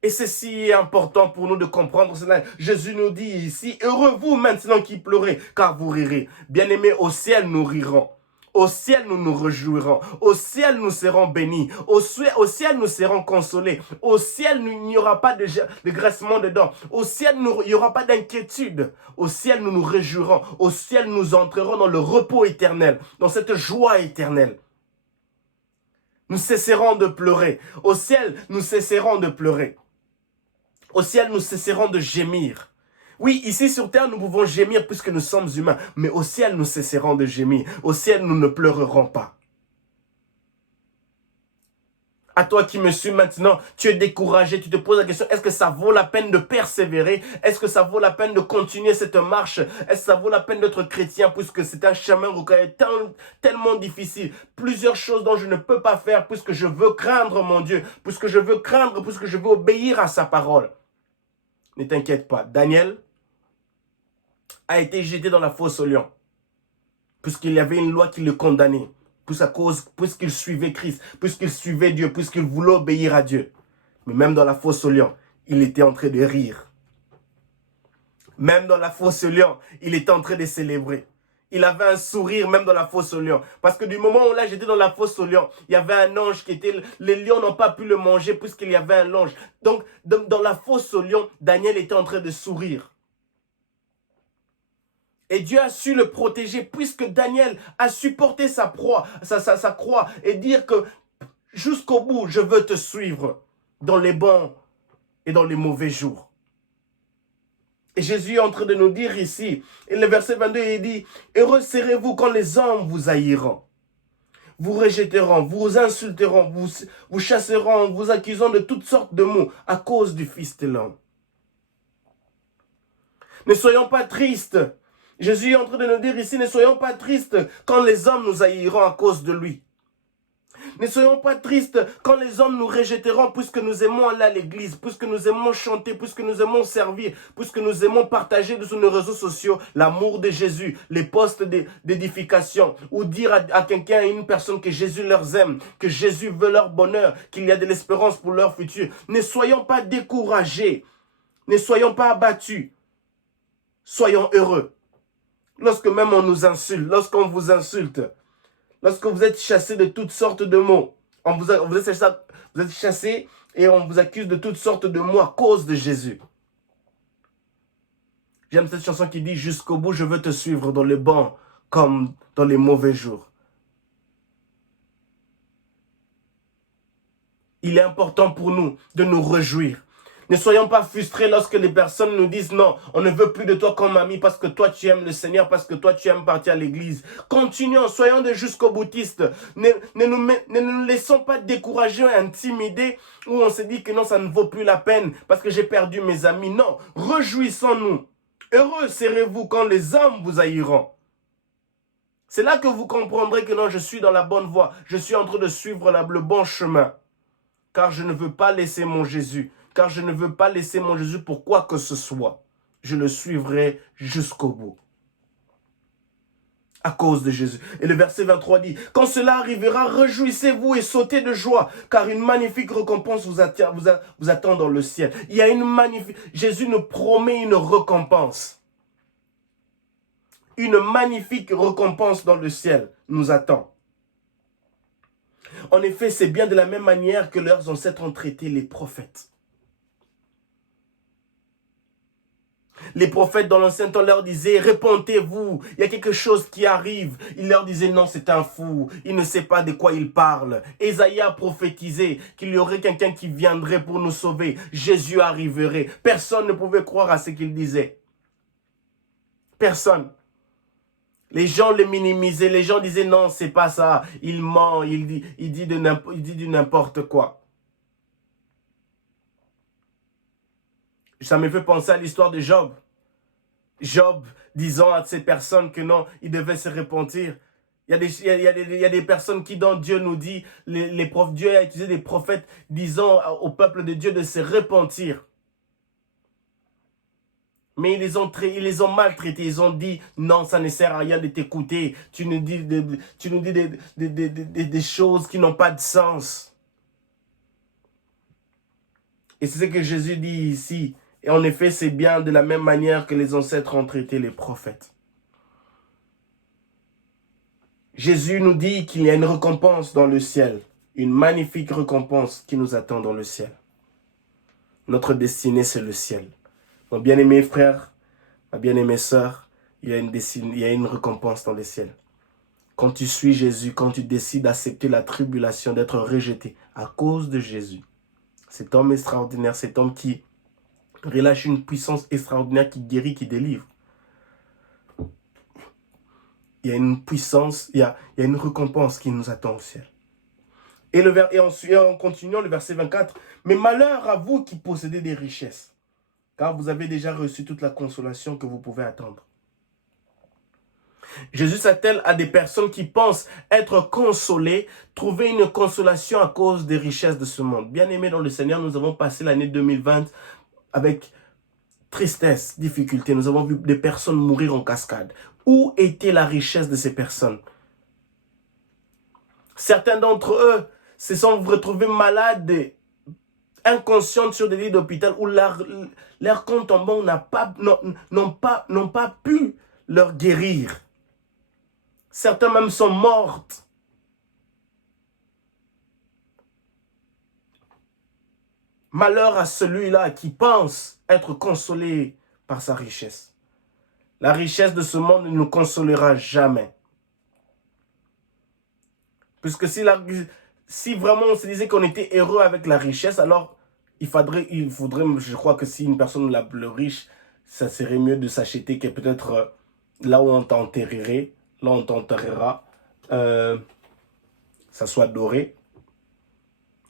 Et ceci est important pour nous de comprendre cela. Jésus nous dit ici, heureux vous maintenant qui pleurez, car vous rirez. Bien-aimés, au ciel nous rirons. Au ciel, nous nous réjouirons. Au ciel, nous serons bénis. Au ciel, nous serons consolés. Au ciel, il n'y aura pas de graissement de dents. Au ciel, il n'y aura pas d'inquiétude. Au ciel, nous nous réjouirons. Au ciel, nous entrerons dans le repos éternel, dans cette joie éternelle. Nous cesserons de pleurer. Au ciel, nous cesserons de pleurer. Au ciel, nous cesserons de gémir. Oui, ici sur terre, nous pouvons gémir puisque nous sommes humains. Mais au ciel, nous cesserons de gémir. Au ciel, nous ne pleurerons pas. À toi qui me suis maintenant, tu es découragé, tu te poses la question, est-ce que ça vaut la peine de persévérer? Est-ce que ça vaut la peine de continuer cette marche? Est-ce que ça vaut la peine d'être chrétien puisque c'est un chemin tellement difficile? Plusieurs choses dont je ne peux pas faire puisque je veux craindre mon Dieu, puisque je veux obéir à sa parole. Ne t'inquiète pas, Daniel a été jeté dans la fosse aux lions puisqu'il y avait une loi qui le condamnait. Puisqu'il suivait Christ, puisqu'il suivait Dieu, puisqu'il voulait obéir à Dieu. Mais même dans la fosse aux lions, il était en train de rire. Même dans la fosse aux lions, il était en train de célébrer. Il avait un sourire même dans la fosse aux lions. Parce que du moment où là, j'étais dans la fosse aux lions, il y avait un ange qui était... Les lions n'ont pas pu le manger puisqu'il y avait un ange. Donc, dans la fosse aux lions, Daniel était en train de sourire. Et Dieu a su le protéger puisque Daniel a supporté sa croix et dire que jusqu'au bout, je veux te suivre dans les bons et dans les mauvais jours. Et Jésus est en train de nous dire ici, et le verset 22, il dit, « Heureux serez-vous quand les hommes vous haïront, vous rejetteront, vous insulteront, vous chasseront, vous accusant de toutes sortes de maux à cause du Fils de l'homme. » Ne soyons pas tristes. Jésus est en train de nous dire ici, ne soyons pas tristes quand les hommes nous haïront à cause de lui. Ne soyons pas tristes quand les hommes nous rejetteront puisque nous aimons aller à l'église, puisque nous aimons chanter, puisque nous aimons servir, puisque nous aimons partager sur nos réseaux sociaux l'amour de Jésus, les postes d'édification, ou dire à quelqu'un, à une personne que Jésus leur aime, que Jésus veut leur bonheur, qu'il y a de l'espérance pour leur futur. Ne soyons pas découragés, ne soyons pas abattus, soyons heureux. Lorsque même on nous insulte, lorsqu'on vous insulte, lorsque vous êtes chassé de toutes sortes de mots, vous êtes chassé et on vous accuse de toutes sortes de mots à cause de Jésus. J'aime cette chanson qui dit « Jusqu'au bout, je veux te suivre dans les bons comme dans les mauvais jours. » Il est important pour nous de nous réjouir. Ne soyons pas frustrés lorsque les personnes nous disent « Non, on ne veut plus de toi comme ami parce que toi tu aimes le Seigneur, parce que toi tu aimes partir à l'église. » Continuons, soyons des jusqu'au boutistes. Ne nous laissons pas décourager, intimider, où on se dit que non, ça ne vaut plus la peine parce que j'ai perdu mes amis. Non, réjouissons-nous. Heureux serez-vous quand les hommes vous haïront. C'est là que vous comprendrez que non, je suis dans la bonne voie. Je suis en train de suivre le bon chemin. Car je ne veux pas laisser mon Jésus. Car je ne veux pas laisser mon Jésus pour quoi que ce soit. Je le suivrai jusqu'au bout. À cause de Jésus. Et le verset 23 dit, « Quand cela arrivera, réjouissez-vous et sautez de joie, car une magnifique récompense vous attend dans le ciel. » Il y a une magnifique... Jésus nous promet une récompense. Une magnifique récompense dans le ciel nous attend. En effet, c'est bien de la même manière que leurs ancêtres ont traité les prophètes. Les prophètes dans l'ancien temps leur disaient « Répentez-vous, il y a quelque chose qui arrive. » Ils leur disaient « Non, c'est un fou, il ne sait pas de quoi il parle. » Ésaïe a prophétisé qu'il y aurait quelqu'un qui viendrait pour nous sauver. Jésus arriverait. Personne ne pouvait croire à ce qu'il disait. Personne. Les gens le minimisaient, les gens disaient « Non, c'est pas ça, il ment, il dit du n'importe quoi. » Ça me fait penser à l'histoire de Job. Job disant à ces personnes que non, il devait se repentir. Il y a des personnes qui, dans Dieu, nous dit, Dieu a utilisé des prophètes disant au peuple de Dieu de se repentir. Mais ils les ont maltraités. Ils ont dit, non, ça ne sert à rien de t'écouter. Tu nous dis des choses qui n'ont pas de sens. Et c'est ce que Jésus dit ici. Et en effet, c'est bien de la même manière que les ancêtres ont traité les prophètes. Jésus nous dit qu'il y a une récompense dans le ciel, une magnifique récompense qui nous attend dans le ciel. Notre destinée, c'est le ciel. Mon bien-aimé frère, ma bien-aimée sœur, il y a une récompense dans le ciel. Quand tu suis Jésus, quand tu décides d'accepter la tribulation, d'être rejeté à cause de Jésus, cet homme extraordinaire, cet homme qui relâche une puissance extraordinaire, qui guérit, qui délivre. Il y a une puissance, il y a une récompense qui nous attend au ciel. Et ensuite, en continuant, le verset 24, « Mais malheur à vous qui possédez des richesses, car vous avez déjà reçu toute la consolation que vous pouvez attendre. » Jésus s'attelle à des personnes qui pensent être consolées, trouver une consolation à cause des richesses de ce monde. Bien-aimés dans le Seigneur, nous avons passé l'année 2020 avec tristesse, difficulté. Nous avons vu des personnes mourir en cascade. Où était la richesse de ces personnes? Certains d'entre eux se sont retrouvés malades, inconscients sur des lits d'hôpital où leur compte en banque n'ont pas pu leur guérir. Certains même sont morts. Malheur à celui-là qui pense être consolé par sa richesse. La richesse de ce monde ne nous consolera jamais. Puisque si vraiment on se disait qu'on était heureux avec la richesse, alors il faudrait, je crois que si une personne la plus riche, ça serait mieux de s'acheter que peut-être là où on t'enterrerait, là où on t'enterrera, ça soit doré.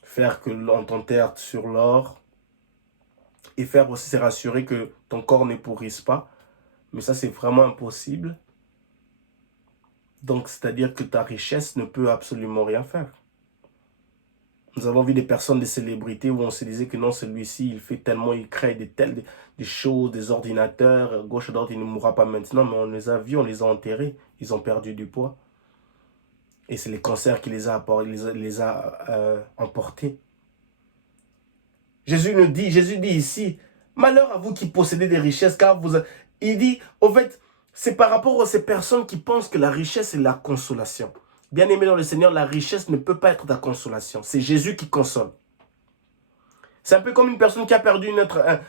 Faire que l'on t'enterre sur l'or. Et faire aussi se rassurer que ton corps ne pourrisse pas. Mais ça, c'est vraiment impossible. Donc, c'est-à-dire que ta richesse ne peut absolument rien faire. Nous avons vu des personnes, des célébrités où on se disait que non, celui-ci, il fait tellement, il crée des choses, des ordinateurs, gauche à droite, il ne mourra pas maintenant, mais on les a vus, on les a enterrés, ils ont perdu du poids. Et c'est les cancers qui les a emportés. Jésus dit ici, malheur à vous qui possédez des richesses, car il dit, au fait, c'est par rapport à ces personnes qui pensent que la richesse est la consolation. Bien-aimé dans le Seigneur, la richesse ne peut pas être ta consolation. C'est Jésus qui console. C'est un peu comme une personne qui a perdu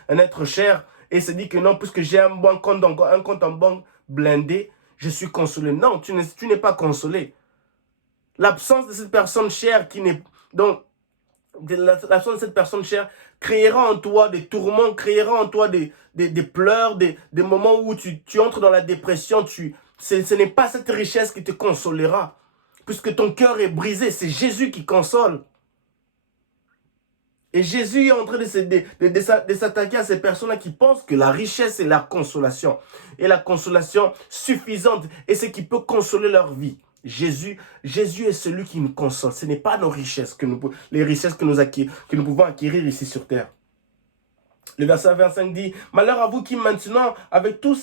un être cher et se dit que non, puisque j'ai un compte en banque blindé, je suis consolé. Non, tu n'es pas consolé. L'absence de cette personne chère l'absence de cette personne chère créera en toi des tourments, créera en toi des pleurs, des moments où tu entres dans la dépression. Ce n'est pas cette richesse qui te consolera. Puisque ton cœur est brisé, c'est Jésus qui console. Et Jésus est en train de s'attaquer à ces personnes-là qui pensent que la richesse est la consolation. Et la consolation suffisante. Et ce qui peut consoler leur vie. Jésus est celui qui nous console. Ce n'est pas nos richesses, les richesses que nous pouvons acquérir ici sur terre. Le verset 25 dit, « Malheur à vous qui maintenant, avec tout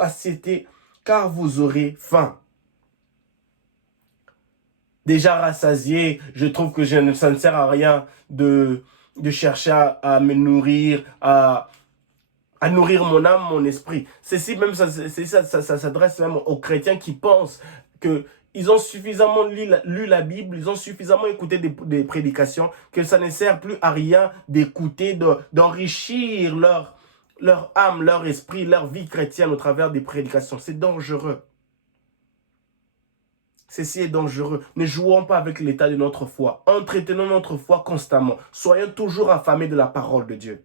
assiété, car vous aurez faim. » Déjà rassasié, je trouve que ça ne sert à rien de chercher à me nourrir, à nourrir mon âme, mon esprit. Ça s'adresse même aux chrétiens qui pensent qu'ils ont suffisamment lu la Bible, ils ont suffisamment écouté des prédications, que ça ne sert plus à rien d'écouter, d'enrichir leur âme, leur esprit, leur vie chrétienne au travers des prédications. C'est dangereux. Ceci est dangereux. Ne jouons pas avec l'état de notre foi. Entretenons notre foi constamment. Soyons toujours affamés de la parole de Dieu.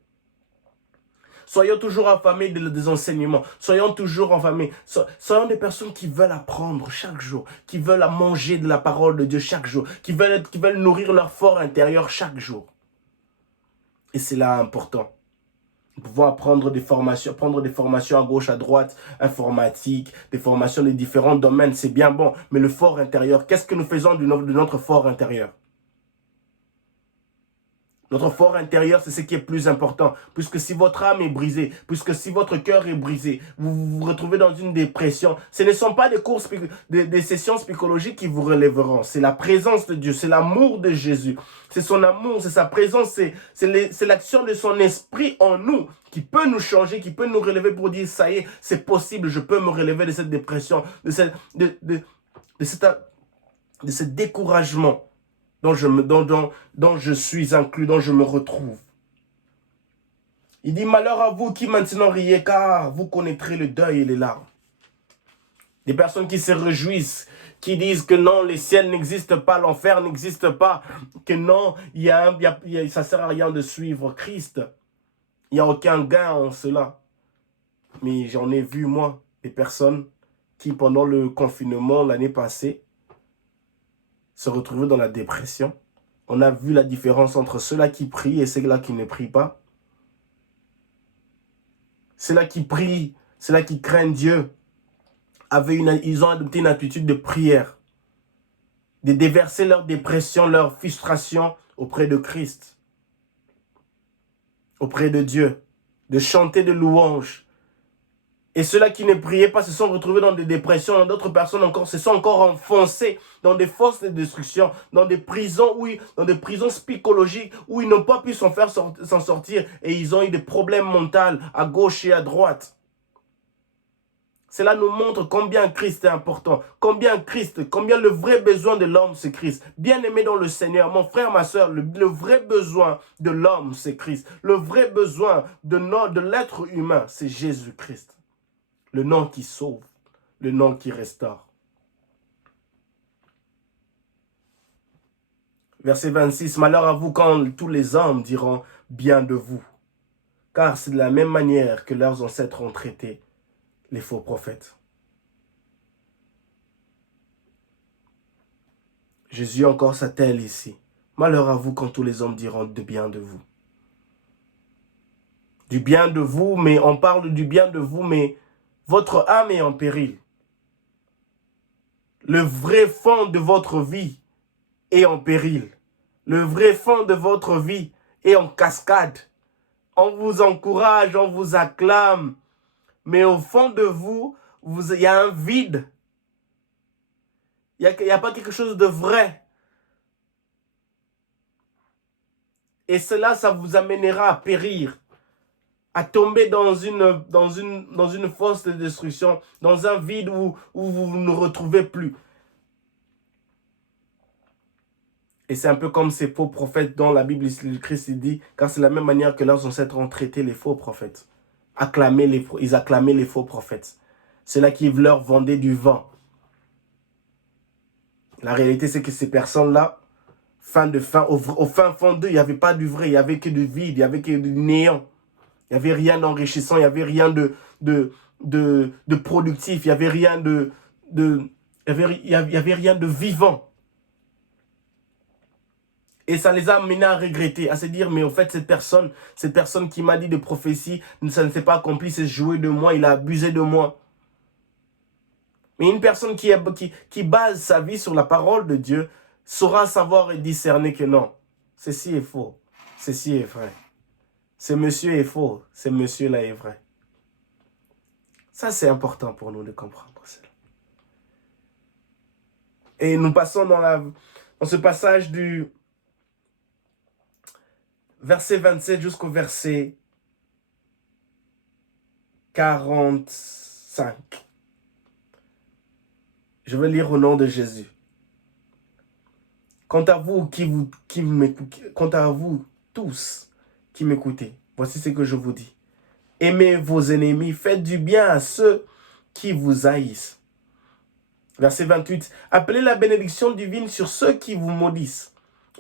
Soyons toujours affamés des enseignements. Soyons toujours affamés. Soyons des personnes qui veulent apprendre chaque jour, qui veulent manger de la parole de Dieu chaque jour, qui veulent nourrir leur fort intérieur chaque jour. Et c'est là important. Nous pouvons prendre des formations à gauche, à droite, informatique, des formations de différents domaines, c'est bien bon. Mais le fort intérieur, qu'est-ce que nous faisons de notre fort intérieur? Notre fort intérieur, c'est ce qui est plus important. Puisque si votre âme est brisée, puisque si votre cœur est brisé, vous vous retrouvez dans une dépression, ce ne sont pas des sessions psychologiques qui vous relèveront. C'est la présence de Dieu, c'est l'amour de Jésus. C'est son amour, c'est sa présence, c'est l'action de son esprit en nous qui peut nous changer, qui peut nous relever pour dire, ça y est, c'est possible, je peux me relever de cette dépression, de de ce découragement dont je suis inclus, dont je me retrouve. Il dit, malheur à vous qui maintenant riez, car vous connaîtrez le deuil et les larmes. Des personnes qui se réjouissent, qui disent que non, le ciel n'existe pas, l'enfer n'existe pas, que non, ça ne sert à rien de suivre Christ. Il n'y a aucun gain en cela. Mais j'en ai vu, moi, des personnes qui, pendant le confinement l'année passée, se retrouvaient dans la dépression. On a vu la différence entre ceux-là qui prient et ceux-là qui ne prient pas. Ceux-là qui prient, ceux-là qui craignent Dieu, ils ont adopté une attitude de prière, de déverser leur dépression, leur frustration auprès de Christ, auprès de Dieu, de chanter de louanges. Et ceux-là qui ne priaient pas se sont retrouvés dans des dépressions, d'autres personnes encore se sont encore enfoncées dans des fosses de destruction, dans des prisons, dans des prisons psychologiques où ils n'ont pas pu s'en sortir et ils ont eu des problèmes mentaux à gauche et à droite. Cela nous montre combien Christ est important, combien le vrai besoin de l'homme, c'est Christ. Bien-aimé dans le Seigneur, mon frère, ma soeur, le vrai besoin de l'homme, c'est Christ. Le vrai besoin de l'être humain, c'est Jésus-Christ. Le nom qui sauve, le nom qui restaure. Verset 26, malheur à vous quand tous les hommes diront bien de vous, car c'est de la même manière que leurs ancêtres ont traité les faux prophètes. Jésus encore s'attelle ici. Malheur à vous quand tous les hommes diront de bien de vous. Du bien de vous, mais on parle du bien de vous, mais votre âme est en péril. Le vrai fond de votre vie est en péril. Le vrai fond de votre vie est en cascade. On vous encourage, on vous acclame. Mais au fond de vous, il y a un vide. Il n'y a pas quelque chose de vrai. Et cela, ça vous amènera à périr, à tomber dans une fosse de destruction, dans un vide où vous ne retrouvez plus. Et c'est un peu comme ces faux prophètes dont la Bible, Christ dit, car c'est la même manière que leurs ancêtres ont traité les faux prophètes. Ils acclamaient les faux prophètes. Ceux-là qui leur vendaient du vent. La réalité, c'est que ces personnes-là, au fin fond d'eux, il n'y avait pas du vrai, il n'y avait que du vide, il n'y avait que du néant. Il n'y avait rien d'enrichissant, il n'y avait rien de productif, il n'y avait rien il y avait rien de vivant. Et ça les a amenés à regretter, à se dire, mais au fait, cette personne qui m'a dit de prophétie, ça ne s'est pas accompli, c'est joué de moi, il a abusé de moi. Mais une personne qui base sa vie sur la parole de Dieu saura savoir et discerner que non, ceci est faux, ceci est vrai. Ce monsieur est faux, ce monsieur-là est vrai. Ça, c'est important pour nous de comprendre cela. Et nous passons dans ce passage du verset 27 jusqu'au verset 45. Je vais lire au nom de Jésus. Quant à vous tous qui m'écoutez, voici ce que je vous dis. Aimez vos ennemis, faites du bien à ceux qui vous haïssent. Verset 28. Appelez la bénédiction divine sur ceux qui vous maudissent.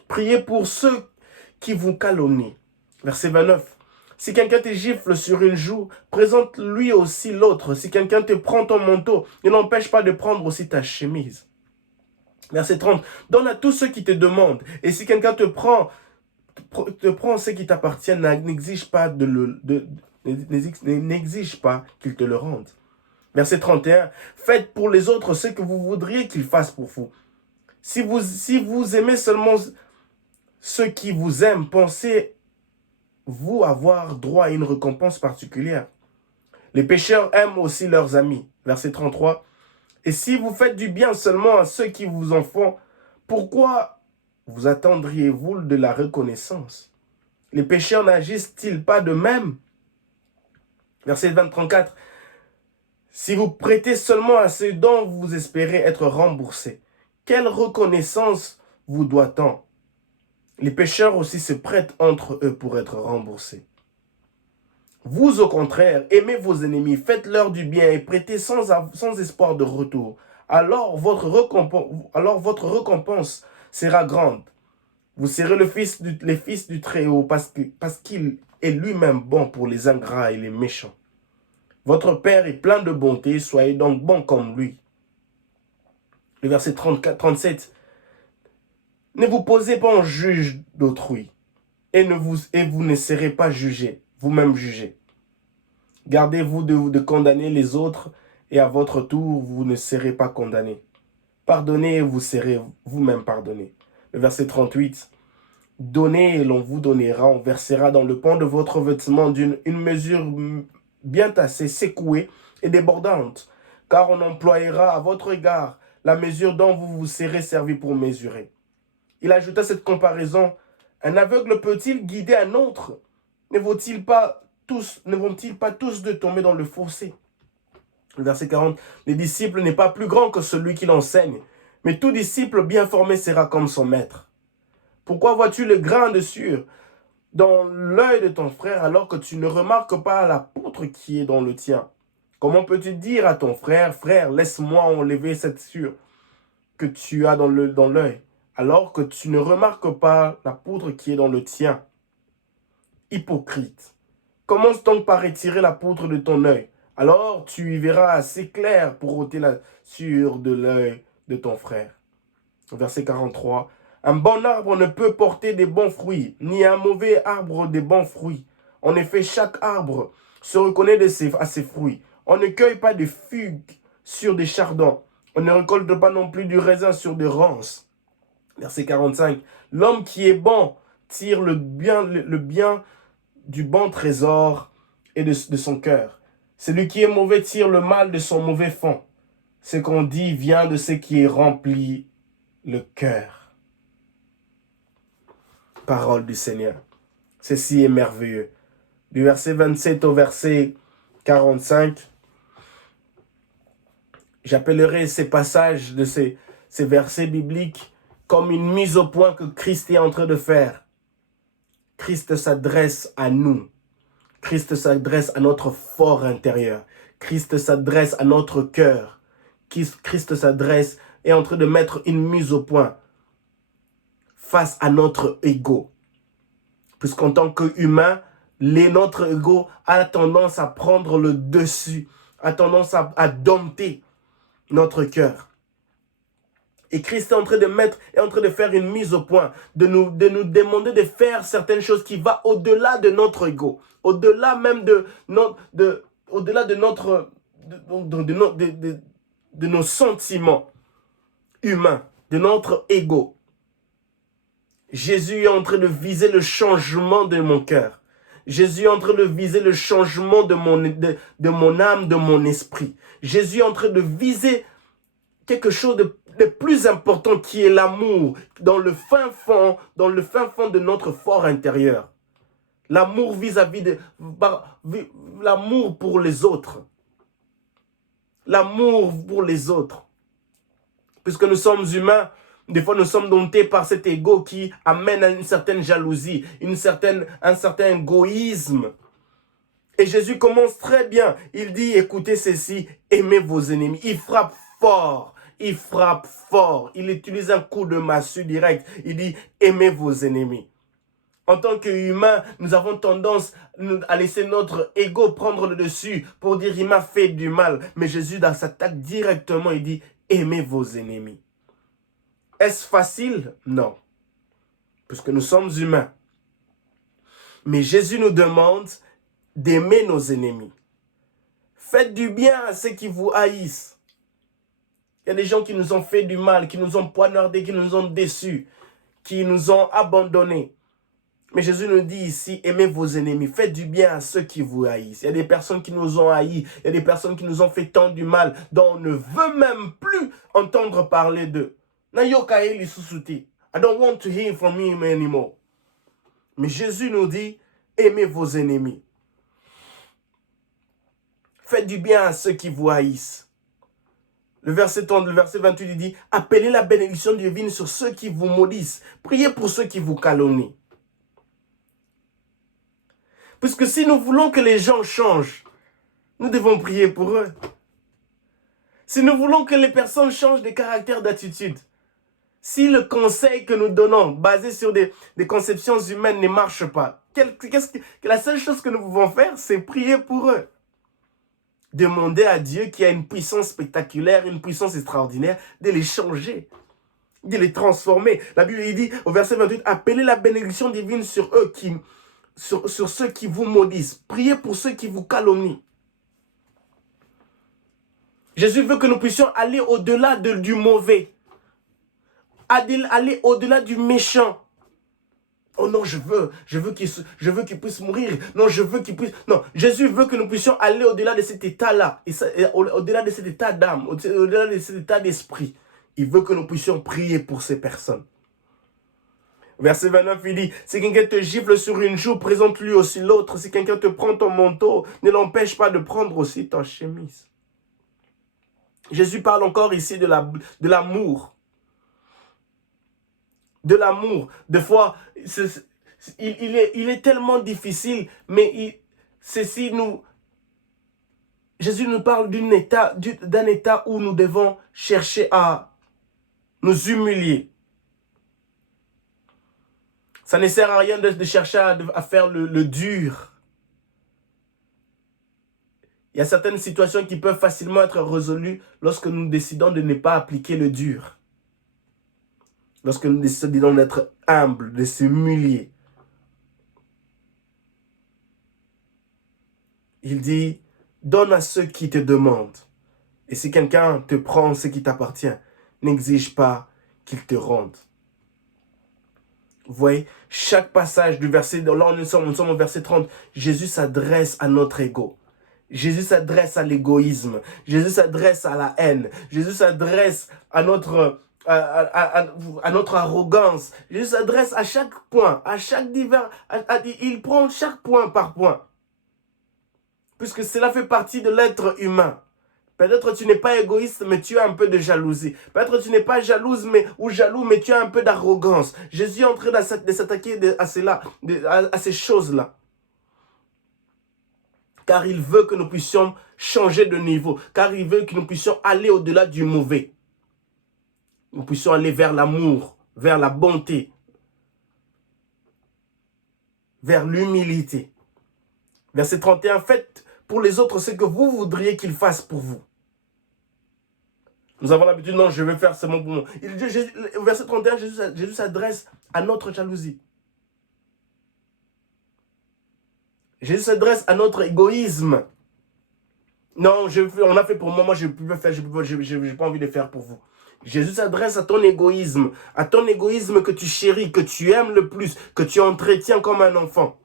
Priez pour ceux qui vous calomnient. Verset 29. Si quelqu'un te gifle sur une joue, présente lui aussi l'autre. Si quelqu'un te prend ton manteau, ne l'empêche pas de prendre aussi ta chemise. Verset 30. Donne à tous ceux qui te demandent. Et si quelqu'un te prend ce qui t'appartient, n'exige pas qu'il te le rende. Verset 31. Faites pour les autres ce que vous voudriez qu'ils fassent pour vous. Si vous aimez seulement ceux qui vous aiment, pensez-vous avoir droit à une récompense particulière? Les pécheurs aiment aussi leurs amis. Verset 33. Et si vous faites du bien seulement à ceux qui vous en font, pourquoi vous attendriez-vous de la reconnaissance? Les pécheurs n'agissent-ils pas de même? Verset 34. Si vous prêtez seulement à ceux dont vous espérez être remboursé, quelle reconnaissance vous doit-on? Les pécheurs aussi se prêtent entre eux pour être remboursés. Vous, au contraire, aimez vos ennemis, faites-leur du bien et prêtez sans espoir de retour. Alors votre récompense sera grande. Vous serez les fils du Très-Haut parce qu'il est lui-même bon pour les ingrats et les méchants. Votre Père est plein de bonté, soyez donc bons comme lui. Le verset 37. Ne vous posez pas en juge d'autrui et vous ne serez pas jugés, vous-même jugés. Gardez-vous de condamner les autres et à votre tour, vous ne serez pas condamnés. Pardonnez et vous serez vous-même pardonnés. Le verset 38. Donnez et l'on vous donnera, on versera dans le pan de votre vêtement une mesure bien tassée, secouée et débordante, car on employera à votre égard la mesure dont vous vous serez servi pour mesurer. Il ajouta cette comparaison. Un aveugle peut-il guider un autre? Ne vont-ils pas tous de tomber dans le fossé? Le verset 40. Le disciple n'est pas plus grand que celui qui l'enseigne, mais tout disciple bien formé sera comme son maître. Pourquoi vois-tu le grain de sueur dans l'œil de ton frère alors que tu ne remarques pas la poutre qui est dans le tien? Comment peux-tu dire à ton frère, frère, laisse-moi enlever cette sueur que tu as dans l'œil, alors que tu ne remarques pas la poutre qui est dans le tien? Hypocrite, commence donc par retirer la poutre de ton œil, alors tu y verras assez clair pour ôter la sueur de l'œil de ton frère. Verset 43. Un bon arbre ne peut porter des bons fruits, ni un mauvais arbre des bons fruits. En effet, chaque arbre se reconnaît à ses fruits. On ne cueille pas des figues sur des chardons. On ne récolte pas non plus du raisin sur des ronces. Verset 45. L'homme qui est bon tire le bien du bon trésor et de son cœur. Celui qui est mauvais tire le mal de son mauvais fond. Ce qu'on dit vient de ce qui est rempli le cœur. Parole du Seigneur. Ceci est merveilleux. Du verset 27 au verset 45, j'appellerai ces passages de ces versets bibliques comme une mise au point que Christ est en train de faire. Christ s'adresse à nous. Christ s'adresse à notre fort intérieur. Christ s'adresse à notre cœur. Christ s'adresse et est en train de mettre une mise au point face à notre ego. Puisqu'en tant qu'humain, notre ego a tendance à prendre le dessus, a tendance à dompter notre cœur. Et Christ est en train de faire une mise au point, de nous demander de faire certaines choses qui vont au-delà de notre ego, au-delà même de nos sentiments humains, de notre ego. Jésus est en train de viser le changement de mon cœur. Jésus est en train de viser le changement de mon âme, de mon esprit. Jésus est en train de viser quelque chose de plus important qui est l'amour dans le fin fond de notre fort intérieur. L'amour l'amour pour les autres. L'amour pour les autres. Puisque nous sommes humains, des fois nous sommes domptés par cet ego qui amène à une certaine jalousie, un certain égoïsme. Et Jésus commence très bien. Il dit, écoutez ceci, aimez vos ennemis. Il frappe fort. Il frappe fort. Il utilise un coup de massue direct. Il dit, aimez vos ennemis. En tant qu'humains, nous avons tendance à laisser notre ego prendre le dessus pour dire, il m'a fait du mal. Mais Jésus, dans s'attaque directement, il dit, aimez vos ennemis. Est-ce facile? Non. Puisque nous sommes humains. Mais Jésus nous demande d'aimer nos ennemis. Faites du bien à ceux qui vous haïssent. Il y a des gens qui nous ont fait du mal, qui nous ont poignardés, qui nous ont déçus, qui nous ont abandonnés. Mais Jésus nous dit ici, aimez vos ennemis, faites du bien à ceux qui vous haïssent. Il y a des personnes qui nous ont haïs, il y a des personnes qui nous ont fait tant du mal, dont on ne veut même plus entendre parler d'eux. I don't want to hear from him anymore. Mais Jésus nous dit, aimez vos ennemis. faites du bien à ceux qui vous haïssent. Le verset 28, il dit, appelez la bénédiction divine sur ceux qui vous maudissent. Priez pour ceux qui vous calomnient. Puisque si nous voulons que les gens changent, nous devons prier pour eux. Si nous voulons que les personnes changent de caractère, d'attitude, si le conseil que nous donnons, basé sur des conceptions humaines, ne marche pas, la seule chose que nous pouvons faire, c'est prier pour eux. Demander à Dieu qui a une puissance spectaculaire, une puissance extraordinaire, de les changer, de les transformer. La Bible il dit au verset 28, appelez la bénédiction divine sur eux, sur ceux qui vous maudissent. Priez pour ceux qui vous calomnient. Jésus veut que nous puissions aller au-delà du mauvais, aller au-delà du méchant. Oh non, je veux qu'il puisse mourir. Non, je veux qu'il puisse... Non, Jésus veut que nous puissions aller au-delà de cet état-là, au-delà de cet état d'âme, au-delà de cet état d'esprit. Il veut que nous puissions prier pour ces personnes. Verset 29, il dit, si quelqu'un te gifle sur une joue, présente-lui aussi l'autre. Si quelqu'un te prend ton manteau, ne l'empêche pas de prendre aussi ta chemise. Jésus parle encore ici de l'amour. De l'amour. Des fois, il est tellement difficile, mais Jésus nous parle d'un état où nous devons chercher à nous humilier. Ça ne sert à rien de chercher à faire le dur. Il y a certaines situations qui peuvent facilement être résolues lorsque nous décidons de ne pas appliquer le dur. Lorsque nous décidons d'être humbles, de s'humilier. Il dit, donne à ceux qui te demandent. Et si quelqu'un te prend ce qui t'appartient, n'exige pas qu'il te rende. Vous voyez, chaque passage du verset, là nous sommes au verset 30, Jésus s'adresse à notre ego. Jésus s'adresse à l'égoïsme. Jésus s'adresse à la haine. Jésus s'adresse à notre arrogance. Jésus s'adresse à chaque point, à chaque divers. Il prend chaque point par point. Puisque cela fait partie de l'être humain. Peut-être tu n'es pas égoïste, mais tu as un peu de jalousie. Peut-être tu n'es pas jalouse ou jaloux, mais tu as un peu d'arrogance. Jésus est en train de s'attaquer à ces choses-là. Car il veut que nous puissions changer de niveau. Car il veut que nous puissions aller au-delà du mauvais. Nous puissions aller vers l'amour, vers la bonté, vers l'humilité. Verset 31, faites pour les autres ce que vous voudriez qu'ils fassent pour vous. Nous avons l'habitude, non, je vais faire seulement pour moi. Verset 31, Jésus s'adresse à notre jalousie. Jésus s'adresse à notre égoïsme. Non, on a fait pour moi, je peux faire, je n'ai pas envie de faire pour vous. Jésus s'adresse à ton égoïsme que tu chéris, que tu aimes le plus, que tu entretiens comme un enfant.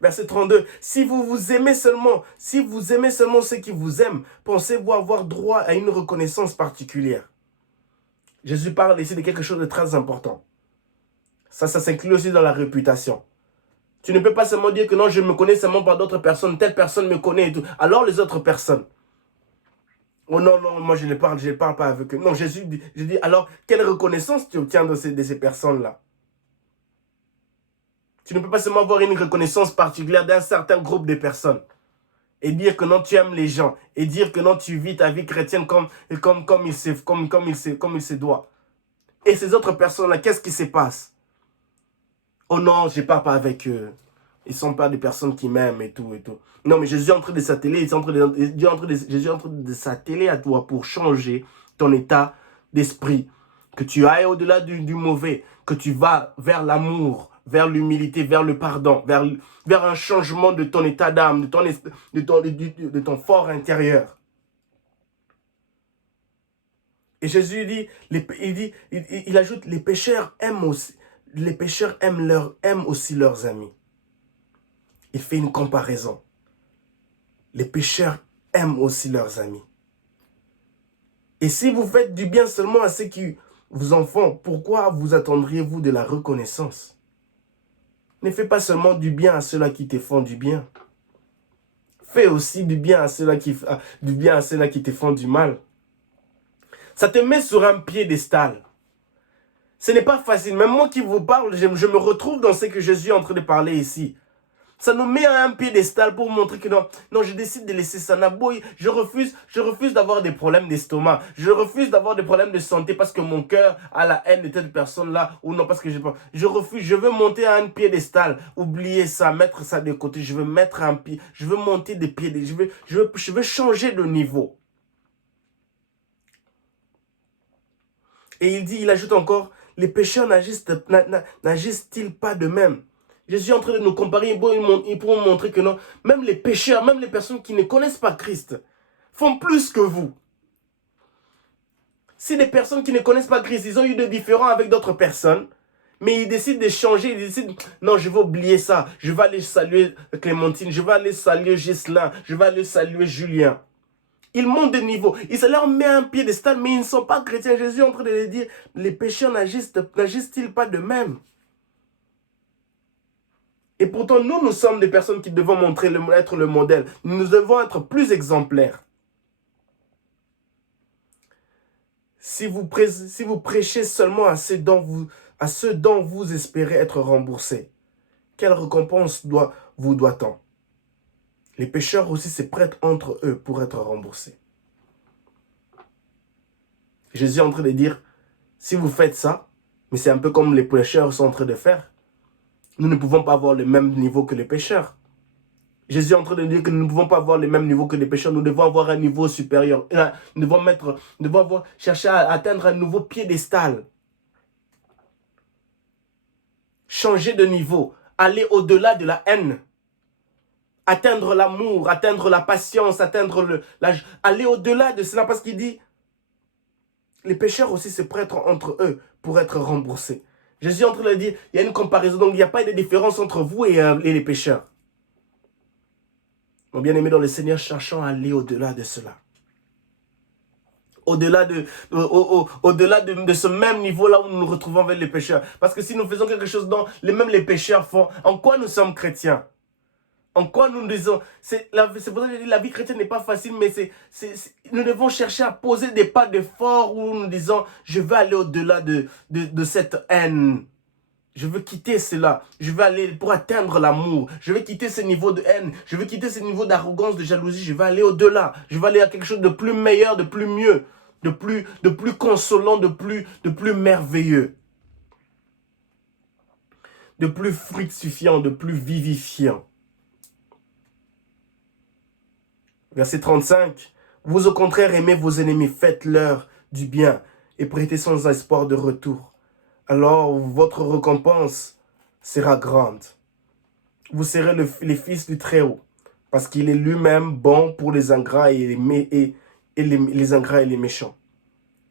Verset 32, si vous aimez seulement ceux qui vous aiment, pensez-vous avoir droit à une reconnaissance particulière? Jésus parle ici de quelque chose de très important. Ça s'inclut aussi dans la réputation. Tu ne peux pas seulement dire que non, je me connais seulement par d'autres personnes, telle personne me connaît et tout. Alors les autres personnes. Oh non, moi je ne parle pas avec eux. Non, Jésus dit, alors quelle reconnaissance tu obtiens de ces personnes-là? Tu ne peux pas seulement avoir une reconnaissance particulière d'un certain groupe de personnes. Et dire que non, tu aimes les gens. Et dire que non, tu vis ta vie chrétienne comme il se doit. Et ces autres personnes-là, qu'est-ce qui se passe? Oh non, je ne parle pas avec eux. Ils ne sont pas des personnes qui m'aiment et tout et tout. Non, mais Jésus est en train de s'atteler. Jésus est en train de s'atteler à toi pour changer ton état d'esprit. Que tu ailles au-delà du mauvais. Que tu vas vers l'amour, vers l'humilité, vers le pardon, vers un changement de ton état d'âme, de ton fort intérieur. Et Jésus dit, il ajoute, les pécheurs aiment aussi. Les pécheurs aiment aussi leurs amis. Il fait une comparaison. Les pécheurs aiment aussi leurs amis. Et si vous faites du bien seulement à ceux qui vous en font, pourquoi vous attendriez-vous de la reconnaissance? Ne fais pas seulement du bien à ceux-là qui te font du bien. fais aussi du bien à ceux-là qui te font du mal. Ça te met sur un piédestal. Ce n'est pas facile. Même moi qui vous parle, je me retrouve dans ce que Jésus est en train de parler ici. Ça nous met à un piédestal pour montrer que non, je décide de laisser ça. Je refuse d'avoir des problèmes d'estomac. Je refuse d'avoir des problèmes de santé parce que mon cœur a la haine de telle personne-là. Ou non, parce que je refuse. Je veux monter à un piédestal. Oublier ça, mettre ça de côté. Je veux mettre un pied. Je veux monter des pieds. Je veux changer de niveau. Et il ajoute encore, les pécheurs n'agissent-ils pas de même? Jésus est en train de nous comparer, ils pourront montrer que non, même les pécheurs, même les personnes qui ne connaissent pas Christ, font plus que vous. Si les personnes qui ne connaissent pas Christ, ils ont eu de différends avec d'autres personnes, mais ils décident de changer, ils décident, non, je vais oublier ça, je vais aller saluer Clémentine, je vais aller saluer Ghislain, je vais aller saluer Julien. Ils montent de niveau. Il se leur met un piédestal, mais ils ne sont pas chrétiens. Jésus est en train de leur dire, les pécheurs n'agissent-ils pas de même? Et pourtant, nous sommes des personnes qui devons être le modèle. Nous devons être plus exemplaires. Si vous prêchez seulement à ceux dont vous espérez être remboursés, quelle récompense vous doit-on? Les pécheurs aussi se prêtent entre eux pour être remboursés. Jésus est en train de dire, si vous faites ça, mais c'est un peu comme les pécheurs sont en train de faire, nous ne pouvons pas avoir le même niveau que les pécheurs. Jésus est en train de dire que nous ne pouvons pas avoir le même niveau que les pécheurs, nous devons avoir un niveau supérieur. Nous devons chercher à atteindre un nouveau piédestal. Changer de niveau, aller au-delà de la haine. Atteindre l'amour, atteindre la patience, aller au-delà de cela, parce qu'il dit, les pécheurs aussi se prêtent entre eux pour être remboursés. Jésus est en train de dire, il y a une comparaison, donc il n'y a pas de différence entre vous et les pécheurs. Mon bien-aimé dans le Seigneur, cherchons à aller au-delà de cela. Au-delà de ce même niveau-là où nous nous retrouvons avec les pécheurs. Parce que si nous faisons quelque chose dont même les pécheurs font, en quoi nous sommes chrétiens? En quoi nous disons, c'est pour ça que je dis, la vie chrétienne n'est pas facile, mais nous devons chercher à poser des pas d'effort où nous disons, je vais aller au-delà de cette haine. Je veux quitter cela. Je veux aller pour atteindre l'amour. Je veux quitter ce niveau de haine. Je veux quitter ce niveau d'arrogance, de jalousie. Je veux aller au-delà. Je veux aller à quelque chose de plus meilleur, de plus mieux, de plus consolant, de plus merveilleux, de plus fructifiant, de plus vivifiant. Verset 35. Vous au contraire aimez vos ennemis, faites-leur du bien et prêtez sans espoir de retour. Alors votre récompense sera grande. Vous serez les fils du Très-Haut, parce qu'il est lui-même bon pour les ingrats et les ingrats et les méchants.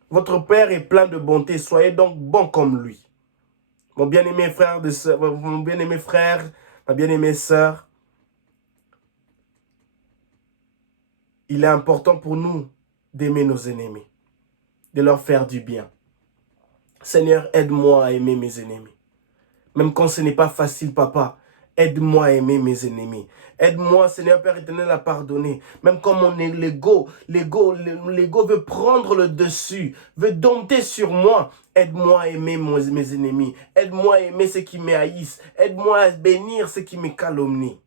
Votre Père est plein de bonté, soyez donc bons comme lui. Mon bien-aimé frère, mon bien-aimé frère, ma bien-aimée sœur, il est important pour nous d'aimer nos ennemis, de leur faire du bien. Seigneur, aide-moi à aimer mes ennemis. Même quand ce n'est pas facile, papa, aide-moi à aimer mes ennemis. Aide-moi, Seigneur Père éternel, à pardonner. Même quand mon l'ego veut prendre le dessus, veut dompter sur moi. Aide-moi à aimer mes ennemis. Aide-moi à aimer ceux qui me haïssent. Aide-moi à bénir ceux qui me calomnient.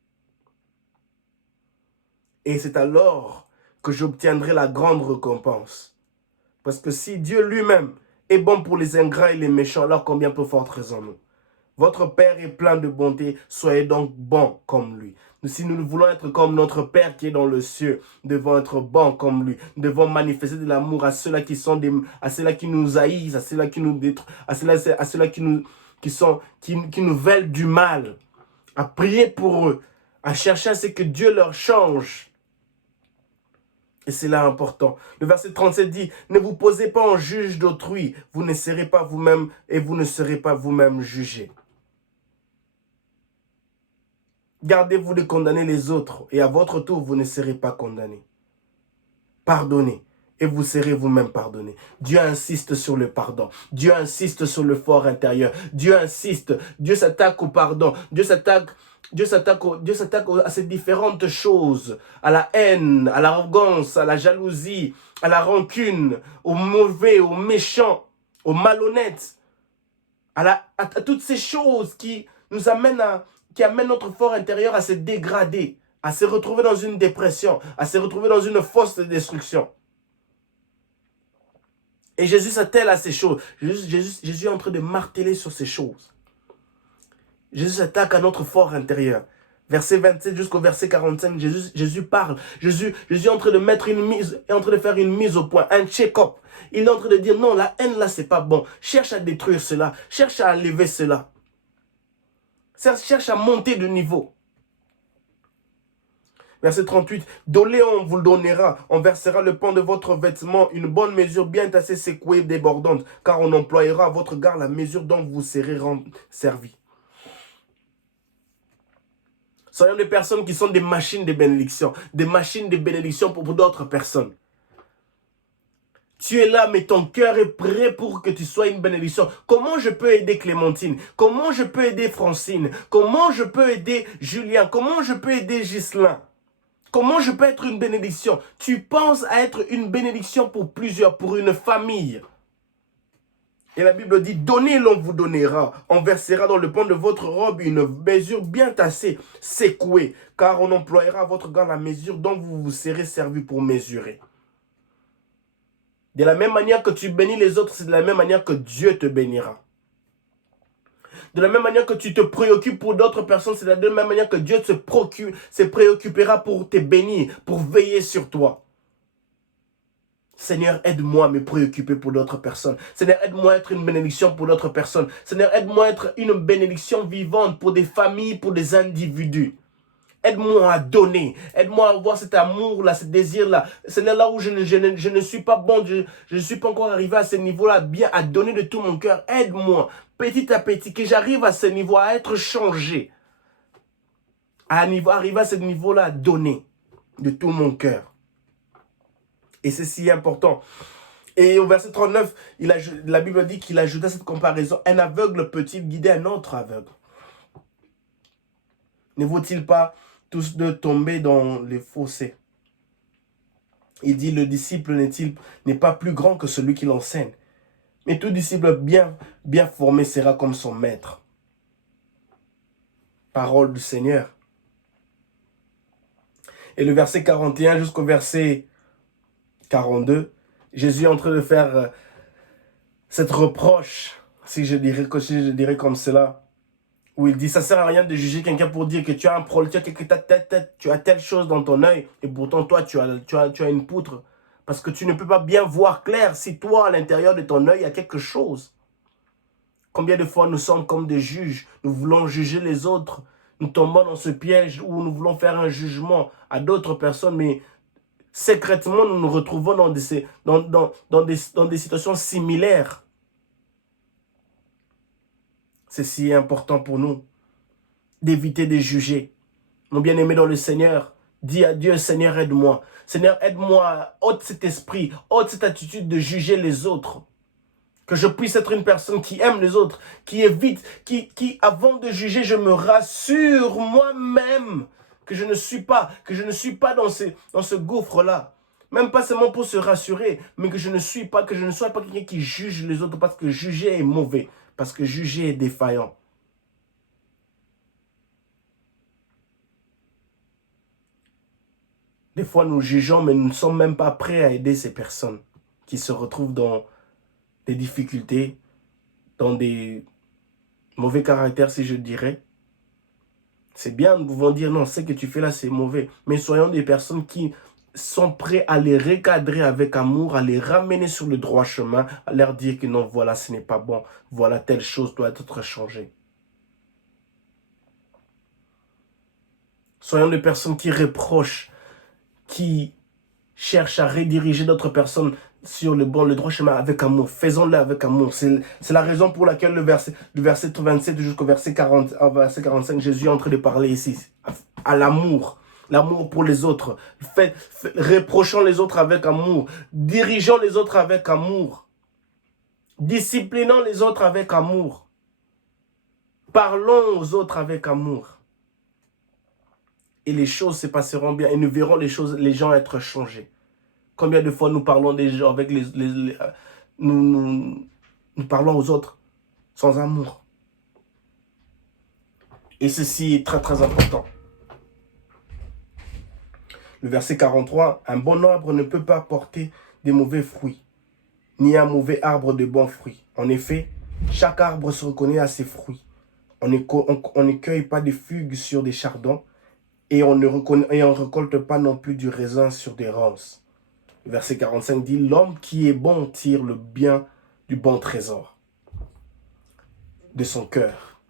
Et c'est alors que j'obtiendrai la grande récompense. Parce que si Dieu lui-même est bon pour les ingrats et les méchants, alors combien peut forte raison nous? Votre Père est plein de bonté, soyez donc bons comme lui. Si nous voulons être comme notre Père qui est dans le ciel, nous devons être bons comme lui. Nous devons manifester de l'amour à ceux-là à ceux-là qui nous haïssent, à ceux-là qui nous détruisent, à ceux-là qui nous veulent du mal. À prier pour eux, à chercher à ce que Dieu leur change. Et c'est là important. Le verset 37 dit, ne vous posez pas en juge d'autrui, vous ne serez pas vous-même et vous ne serez pas vous-même jugés. Gardez-vous de condamner les autres et à votre tour, vous ne serez pas condamnés. Pardonnez et vous serez vous-même pardonné. Dieu insiste sur le pardon. Dieu insiste sur le fort intérieur. Dieu insiste. Dieu s'attaque au pardon. Dieu s'attaque à ces différentes choses, à la haine, à l'arrogance, à la jalousie, à la rancune, au mauvais, au méchant, au malhonnête, à toutes ces choses qui nous amènent qui amènent notre fort intérieur à se dégrader, à se retrouver dans une dépression, à se retrouver dans une fosse de destruction. Et Jésus s'attelle à ces choses. Jésus est en train de marteler sur ces choses. Jésus s'attaque à notre fort intérieur. Verset 27 jusqu'au verset 45, Jésus parle. Jésus est en train de faire une mise au point, un check-up. Il est en train de dire, non, la haine là, c'est pas bon. Cherche à détruire cela. Cherche à enlever cela. Cherche à monter de niveau. Verset 38, donnez, on vous le donnera, on versera le pan de votre vêtement, une bonne mesure bien tassée, secouée, débordante, car on employera à votre garde la mesure dont vous serez servi. Soyons des personnes qui sont des machines de bénédiction pour d'autres personnes. Tu es là, mais ton cœur est prêt pour que tu sois une bénédiction. Comment je peux aider Clémentine? Comment je peux aider Francine? Comment je peux aider Julien? Comment je peux aider Ghislain? Comment je peux être une bénédiction? Tu penses à être une bénédiction pour plusieurs, pour une famille. Et la Bible dit, donnez, l'on vous donnera. On versera dans le pan de votre robe une mesure bien tassée, secouée, car on employera à votre garde la mesure dont vous vous serez servi pour mesurer. De la même manière que tu bénis les autres, c'est de la même manière que Dieu te bénira. De la même manière que tu te préoccupes pour d'autres personnes, c'est de la même manière que Dieu se préoccupera pour te bénir, pour veiller sur toi. Seigneur, aide-moi à me préoccuper pour d'autres personnes. Seigneur, aide-moi à être une bénédiction pour d'autres personnes. Seigneur, aide-moi à être une bénédiction vivante pour des familles, pour des individus. Aide-moi à donner. Aide-moi à avoir cet amour-là, ce désir-là. Seigneur, là où je ne suis pas bon, je ne suis pas encore arrivé à ce niveau-là, bien à donner de tout mon cœur. Aide-moi, petit à petit, que j'arrive à ce niveau, à être changé. Arriver à ce niveau-là, à donner de tout mon cœur. Et c'est si important. Et au verset 39, la Bible dit qu'il ajouta cette comparaison. Un aveugle peut-il guider un autre aveugle? Ne vaut-il pas tous deux tomber dans les fossés? Il dit, le disciple n'est pas plus grand que celui qui l'enseigne. Mais tout disciple bien formé sera comme son maître. Parole du Seigneur. Et le verset 41 jusqu'au verset 42, Jésus est en train de faire cette reproche, si je dirais comme cela, où il dit, ça ne sert à rien de juger quelqu'un pour dire que tu as un problème, tu as telle chose dans ton œil, et pourtant toi, tu as une poutre. Parce que tu ne peux pas bien voir clair si toi, à l'intérieur de ton œil, il y a quelque chose. Combien de fois nous sommes comme des juges, nous voulons juger les autres, nous tombons dans ce piège où nous voulons faire un jugement à d'autres personnes, mais secrètement, nous nous retrouvons dans des situations similaires. C'est si important pour nous d'éviter de juger. Mon bien-aimé dans le Seigneur, dis à Dieu, Seigneur, aide-moi. Seigneur, aide-moi, ôte cet esprit, ôte cette attitude de juger les autres. Que je puisse être une personne qui aime les autres, qui évite, qui avant de juger, je me rassure moi-même que je ne suis pas dans ce gouffre-là. Même pas seulement pour se rassurer, mais que je ne sois pas quelqu'un qui juge les autres parce que juger est mauvais, parce que juger est défaillant. Des fois, nous jugeons, mais nous ne sommes même pas prêts à aider ces personnes qui se retrouvent dans des difficultés, dans des mauvais caractères, si je dirais. C'est bien, nous pouvons dire, non, ce que tu fais là, c'est mauvais. Mais soyons des personnes qui sont prêts à les recadrer avec amour, à les ramener sur le droit chemin, à leur dire que non, voilà, ce n'est pas bon, voilà, telle chose doit être changée. Soyons des personnes qui reprochent, qui cherchent à rediriger d'autres personnes sur le droit chemin avec amour. Faisons-le avec amour. C'est la raison pour laquelle le verset 27 jusqu'au verset 45, Jésus est en train de parler ici, à l'amour. L'amour pour les autres. Reprochons les autres avec amour. Dirigeons les autres avec amour. Disciplinons les autres avec amour. Parlons aux autres avec amour. Et les choses se passeront bien. Et nous verrons les gens être changés. Combien de fois nous parlons des gens avec nous parlons aux autres sans amour. Et ceci est très très important. Le verset 43, un bon arbre ne peut pas porter de mauvais fruits, ni un mauvais arbre de bons fruits. En effet, chaque arbre se reconnaît à ses fruits. On ne cueille pas des figues sur des chardons, et on ne récolte pas non plus du raisin sur des ronces. Le verset 45 dit, l'homme qui est bon tire le bien du bon trésor de son cœur.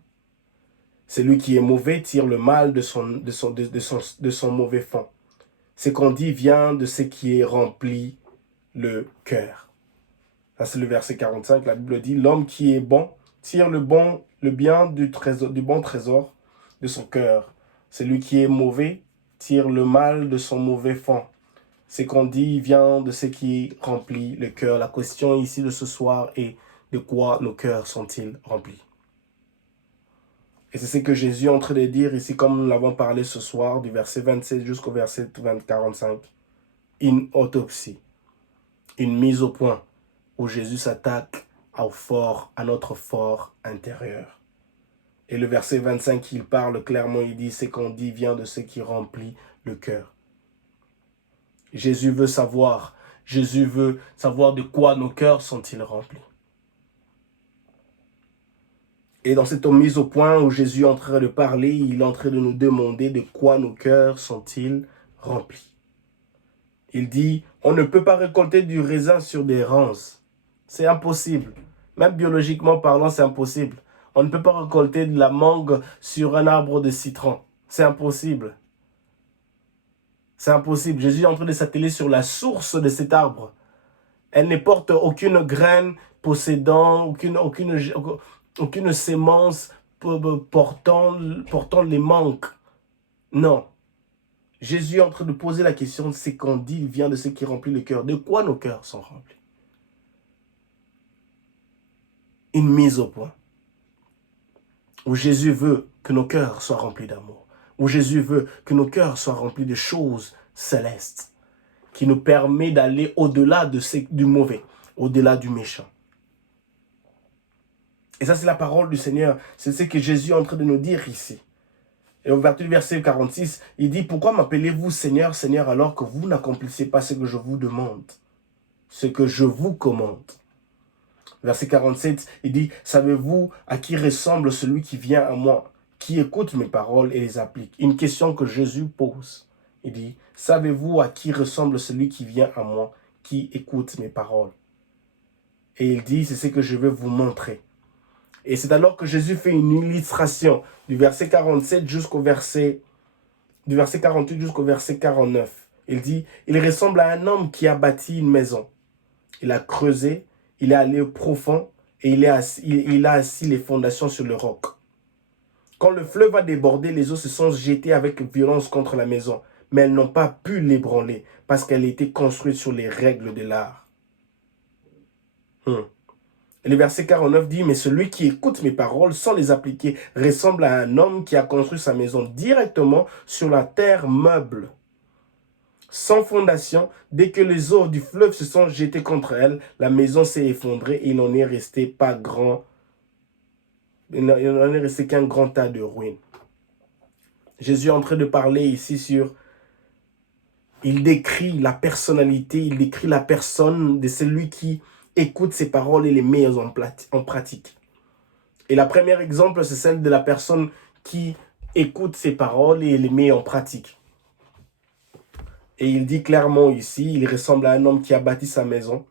Celui qui est mauvais tire le mal de son mauvais fond. Ce qu'on dit vient de ce qui est rempli le cœur. Ça, c'est le verset 45. La Bible dit, l'homme qui est bon tire le bien du bon trésor de son cœur. Celui qui est mauvais tire le mal de son mauvais fond. Ce qu'on dit vient de ce qui remplit le cœur. La question ici de ce soir est, de quoi nos cœurs sont-ils remplis? Et c'est ce que Jésus est en train de dire ici, comme nous l'avons parlé ce soir, du verset 27 jusqu'au verset 45. Une autopsie, une mise au point, où Jésus s'attaque à notre fort intérieur. Et le verset 25, il parle clairement, il dit, ce qu'on dit vient de ce qui remplit le cœur. Jésus veut savoir de quoi nos cœurs sont-ils remplis. Et dans cette mise au point où Jésus est en train de parler, il est en train de nous demander de quoi nos cœurs sont-ils remplis. Il dit, on ne peut pas récolter du raisin sur des ronces. C'est impossible. Même biologiquement parlant, c'est impossible. On ne peut pas récolter de la mangue sur un arbre de citron. C'est impossible. C'est impossible. Jésus est en train de s'atteler sur la source de cet arbre. Elle ne porte aucune graine possédant, aucune sémence portant les manques. Non. Jésus est en train de poser la question, ce qu'on dit vient de ce qui remplit le cœur. De quoi nos cœurs sont remplis? Une mise au point. Où Jésus veut que nos cœurs soient remplis d'amour. Où Jésus veut que nos cœurs soient remplis de choses célestes. Qui nous permet d'aller au-delà du mauvais, au-delà du méchant. Et ça, c'est la parole du Seigneur. C'est ce que Jésus est en train de nous dire ici. Et au verset 46, il dit, pourquoi m'appelez-vous Seigneur, Seigneur, alors que vous n'accomplissez pas ce que je vous demande, ce que je vous commande? Verset 47, il dit, savez-vous à qui ressemble celui qui vient à moi, qui écoute mes paroles et les applique? Une question que Jésus pose. Il dit, savez-vous à qui ressemble celui qui vient à moi, qui écoute mes paroles? Et il dit, c'est ce que je vais vous montrer. Et c'est alors que Jésus fait une illustration du verset 47 jusqu'au verset, du verset 48 jusqu'au verset 49. Il dit, il ressemble à un homme qui a bâti une maison. Il a creusé, il est allé profond et il a assis les fondations sur le roc. Quand le fleuve a débordé, les eaux se sont jetées avec violence contre la maison, mais elles n'ont pas pu l'ébranler parce qu'elle était construite sur les règles de l'art. Et le verset 49 dit, mais celui qui écoute mes paroles sans les appliquer ressemble à un homme qui a construit sa maison directement sur la terre meuble. Sans fondation, dès que les eaux du fleuve se sont jetées contre elle, la maison s'est effondrée et il n'en est resté pas grand. Il n'en est resté qu'un grand tas de ruines. Jésus est en train de parler ici sur... Il décrit la personnalité, il décrit la personne de celui qui écoute ses paroles et les met en pratique. Et la première exemple, c'est celle de la personne qui écoute ses paroles et les met en pratique. Et il dit clairement ici, il ressemble à un homme qui a bâti sa maison.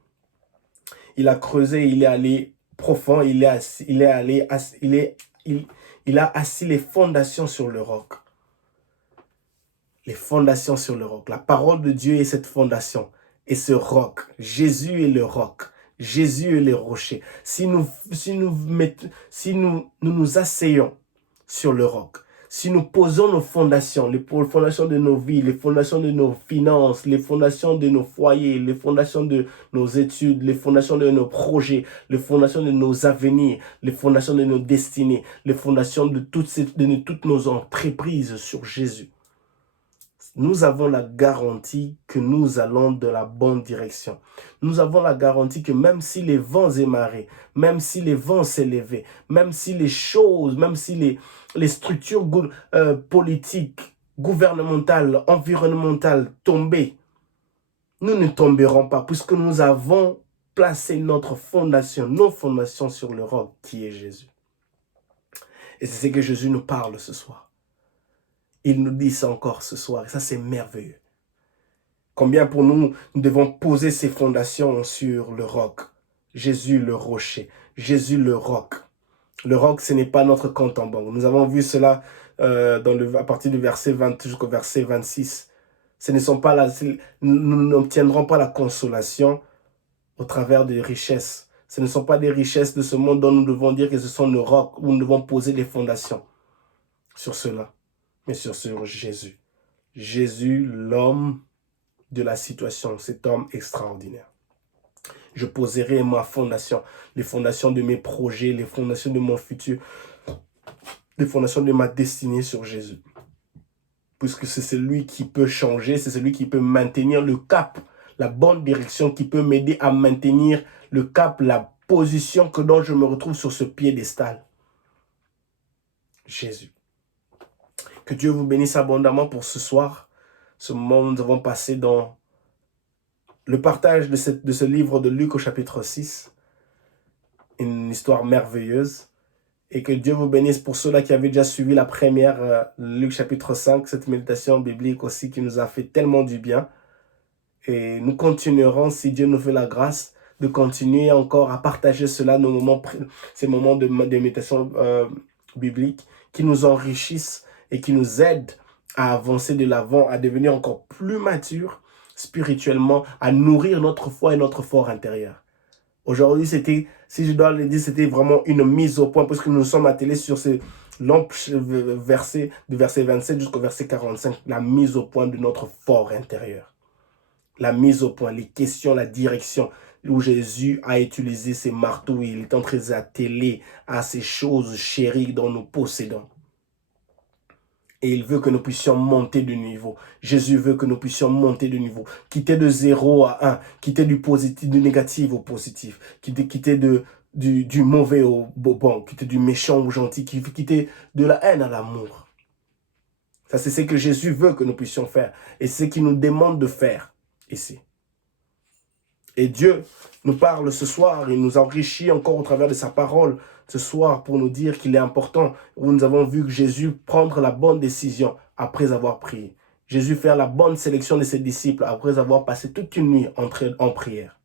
Il a creusé, il est allé profond, il a assis les fondations sur le roc. Les fondations sur le roc. La parole de Dieu est cette fondation. Et ce roc, Jésus est le roc. Jésus est le rocher. Si nous nous asseyons sur le roc, si nous posons nos fondations, les fondations de nos vies, les fondations de nos finances, les fondations de nos foyers, les fondations de nos études, les fondations de nos projets, les fondations de nos avenirs, les fondations de nos destinées, les fondations de toutes nos entreprises sur Jésus, nous avons la garantie que nous allons dans la bonne direction. Nous avons la garantie que même si les vents et marées, même si les vents s'élevaient, même si les choses, même si les structures politiques, gouvernementales, environnementales tombaient, nous ne tomberons pas puisque nous avons placé notre fondation, nos fondations sur le roc qui est Jésus. Et c'est ce que Jésus nous parle ce soir. Il nous dit ça encore ce soir, et ça c'est merveilleux. Combien pour nous, nous devons poser ces fondations sur le roc. Jésus le rocher, Jésus le roc. Le roc, ce n'est pas notre compte en banque. Nous avons vu cela à partir du verset 20 jusqu'au verset 26. Nous n'obtiendrons pas la consolation au travers des richesses. Ce ne sont pas des richesses de ce monde dont nous devons dire que ce sont nos rocs, où nous devons poser les fondations sur cela. Mais sur Jésus. Jésus, l'homme de la situation, cet homme extraordinaire. Je poserai ma fondation, les fondations de mes projets, les fondations de mon futur, les fondations de ma destinée sur Jésus. Puisque c'est celui qui peut changer, c'est celui qui peut maintenir le cap, la bonne direction, qui peut m'aider à maintenir le cap, la position dont je me retrouve sur ce piédestal. Jésus. Que Dieu vous bénisse abondamment pour ce soir, ce moment où nous avons passé dans le partage de ce livre de Luc au chapitre 6. Une histoire merveilleuse. Et que Dieu vous bénisse pour ceux-là qui avaient déjà suivi la première, Luc chapitre 5, cette méditation biblique aussi qui nous a fait tellement du bien. Et nous continuerons, si Dieu nous fait la grâce, de continuer encore à partager cela, ces moments de méditation biblique qui nous enrichissent et qui nous aident à avancer de l'avant, à devenir encore plus matures spirituellement, à nourrir notre foi et notre fort intérieur. Aujourd'hui, si je dois le dire, c'était vraiment une mise au point, parce que nous sommes attelés sur ces longs versets, du verset 27 jusqu'au verset 45, la mise au point de notre fort intérieur. La mise au point, les questions, la direction, où Jésus a utilisé ses marteaux, il est en train d'atteler à ces choses chéries dont nous possédons. Et il veut que nous puissions monter de niveau. Jésus veut que nous puissions monter de niveau. Quitter de 0 à 1. Quitter du positif, du négatif au positif. Quitter du mauvais au bon. Quitter du méchant au gentil. Quitter de la haine à l'amour. Ça, c'est ce que Jésus veut que nous puissions faire. Et c'est ce qu'il nous demande de faire ici. Et Dieu nous parle ce soir. Il nous enrichit encore au travers de sa parole ce soir pour nous dire qu'il est important, où nous avons vu que Jésus prendre la bonne décision après avoir prié. Jésus faire la bonne sélection de ses disciples après avoir passé toute une nuit en prière.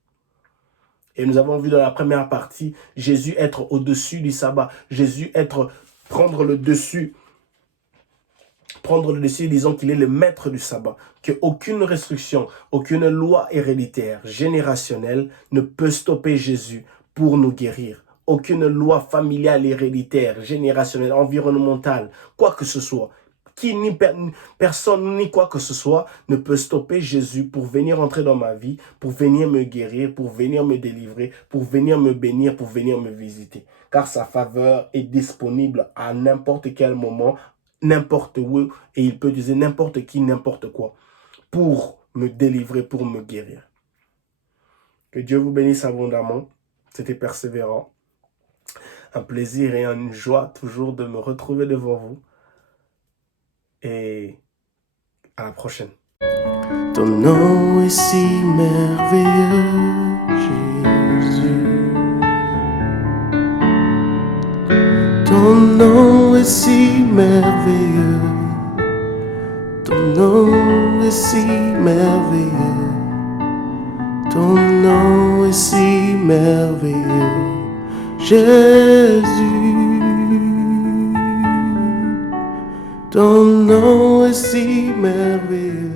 Et nous avons vu dans la première partie, Jésus être au-dessus du sabbat. Jésus prendre le dessus, disons qu'il est le maître du sabbat. Qu'aucune restriction, aucune loi héréditaire, générationnelle ne peut stopper Jésus pour nous guérir. Aucune loi familiale, héréditaire, générationnelle, environnementale, quoi que ce soit, personne ni quoi que ce soit ne peut stopper Jésus pour venir entrer dans ma vie, pour venir me guérir, pour venir me délivrer, pour venir me bénir, pour venir me visiter. Car sa faveur est disponible à n'importe quel moment, n'importe où, et il peut utiliser n'importe qui, n'importe quoi, pour me délivrer, pour me guérir. Que Dieu vous bénisse abondamment. C'était persévérant. Un plaisir et une joie toujours de me retrouver devant vous. Et à la prochaine. Ton nom est si merveilleux, Jésus. Ton nom est si merveilleux. Ton nom est si merveilleux. Ton nom est si merveilleux, Jésus. Ton nom est si merveilleux.